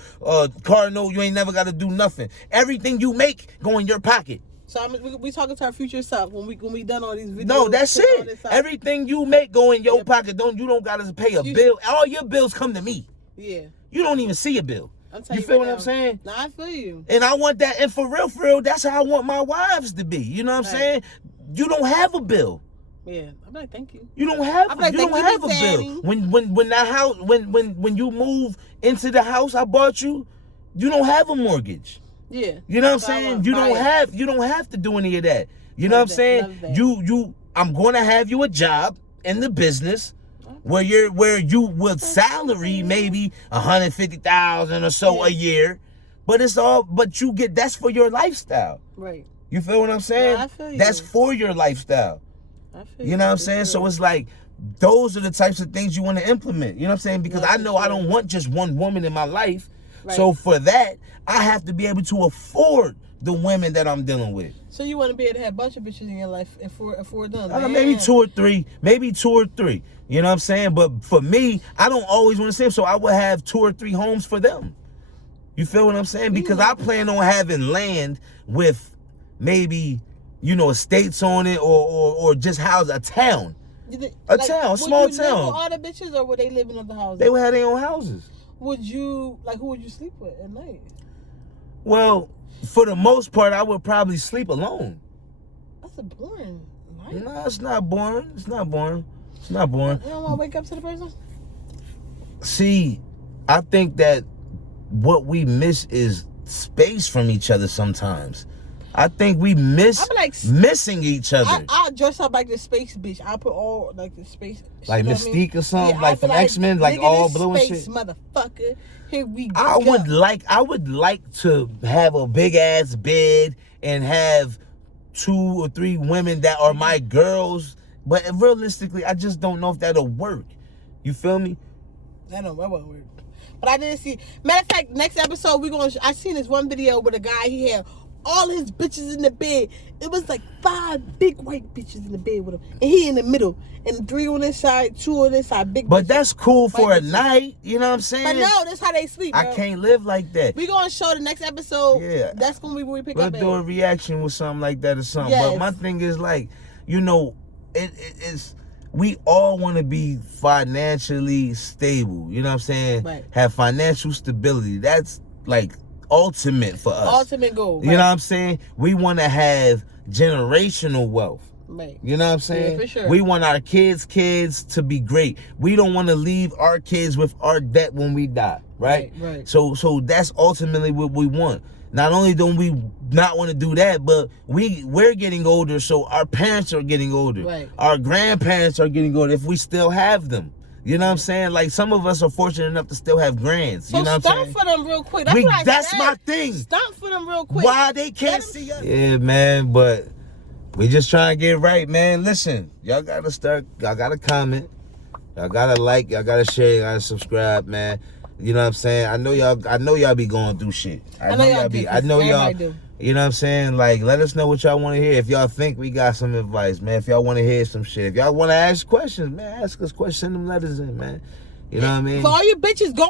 car note. You ain't never got to do nothing. Everything you make go in your pocket. So we talking to our future self when we done all these videos. No, that's it. Everything you make go in your pocket. You don't got to pay a bill. All your bills come to me. Yeah. You don't even see a bill. You feel what I'm saying? No, I feel you. And I want that. And for real, that's how I want my wives to be. You know what I'm saying? You don't have a bill. Yeah, I'm like, thank you. You don't have a bill. When that house when you move into the house I bought you, you don't have a mortgage. Yeah. You know what I'm saying? You don't have to do any of that. You know what I'm saying? I'm gonna have you a job in the business where you would salary maybe $150,000 or so a year, but you get that's for your lifestyle. Right. You feel what I'm saying? Yeah, I feel you. That's for your lifestyle. You know what I'm saying? So it's like those are the types of things you want to implement. You know what I'm saying? Because I know I don't want just one woman in my life. Right. So for that, I have to be able to afford the women that I'm dealing with. So you want to be able to have a bunch of bitches in your life and afford them? Maybe two or three. You know what I'm saying? But for me, I don't always want to say it, so I would have 2 or 3 homes for them. You feel what I'm saying? Because I plan on having land with maybe, estates on it or just house a town. A small town. Would you live with all the bitches or would they live in other houses? They would have their own houses. Who would you sleep with at night? Well, for the most part, I would probably sleep alone. That's a boring life. No, it's not boring. You don't want to wake up to the person? See, I think that what we miss is space from each other sometimes. I think we miss missing each other. I'll dress up like the space bitch. I'll put all like the space. Like Mystique or something, like from X-Men, like all blue and shit. Motherfucker. Here we go. I would like to have a big ass bed and have 2 or 3 women that are my girls. But realistically, I just don't know if that'll work. You feel me? I know that won't work. But I didn't see. Matter of fact, next episode I seen this one video with a guy. He had all his bitches in the bed. It was like 5 big white bitches in the bed with him, and he in the middle, and 3 on this side, 2 on this side, big. But bitches, that's cool for a bitches. night. You know what I'm saying? But no, that's how they sleep. Bro. I can't live like that. We gonna show the next episode. Yeah, that's gonna be where we pick we'll up. We'll do a reaction with something like that or something. Yes. But my thing is like, you know, it's. We all want to be financially stable. You know what I'm saying? Right. Have financial stability. That's like ultimate for us. Ultimate goal. You know what I'm saying? We want to have generational wealth. Right. You know what I'm saying? Yeah, for sure. We want our kids to be great. We don't want to leave our kids with our debt when we die, right? Right. So that's ultimately what we want. Not only don't we not want to do that, but we're getting older, so our parents are getting older. Right. Our grandparents are getting older if we still have them. You know what I'm saying? Like, some of us are fortunate enough to still have grands. So you know what I'm saying? for them real quick. That's my thing. Stomp for them real quick. Why they can't see us? Yeah, man, but we just trying to get right, man. Listen, y'all gotta comment, y'all gotta like, y'all gotta share, y'all gotta subscribe, man. You know what I'm saying? I know y'all be going through shit. I know y'all be. I know y'all. Do. You know what I'm saying? Like, let us know what y'all want to hear. If y'all think we got some advice, man. If y'all want to hear some shit. If y'all want to ask questions, man, ask us questions. Send them letters in, man. You know what I mean? For all you bitches, go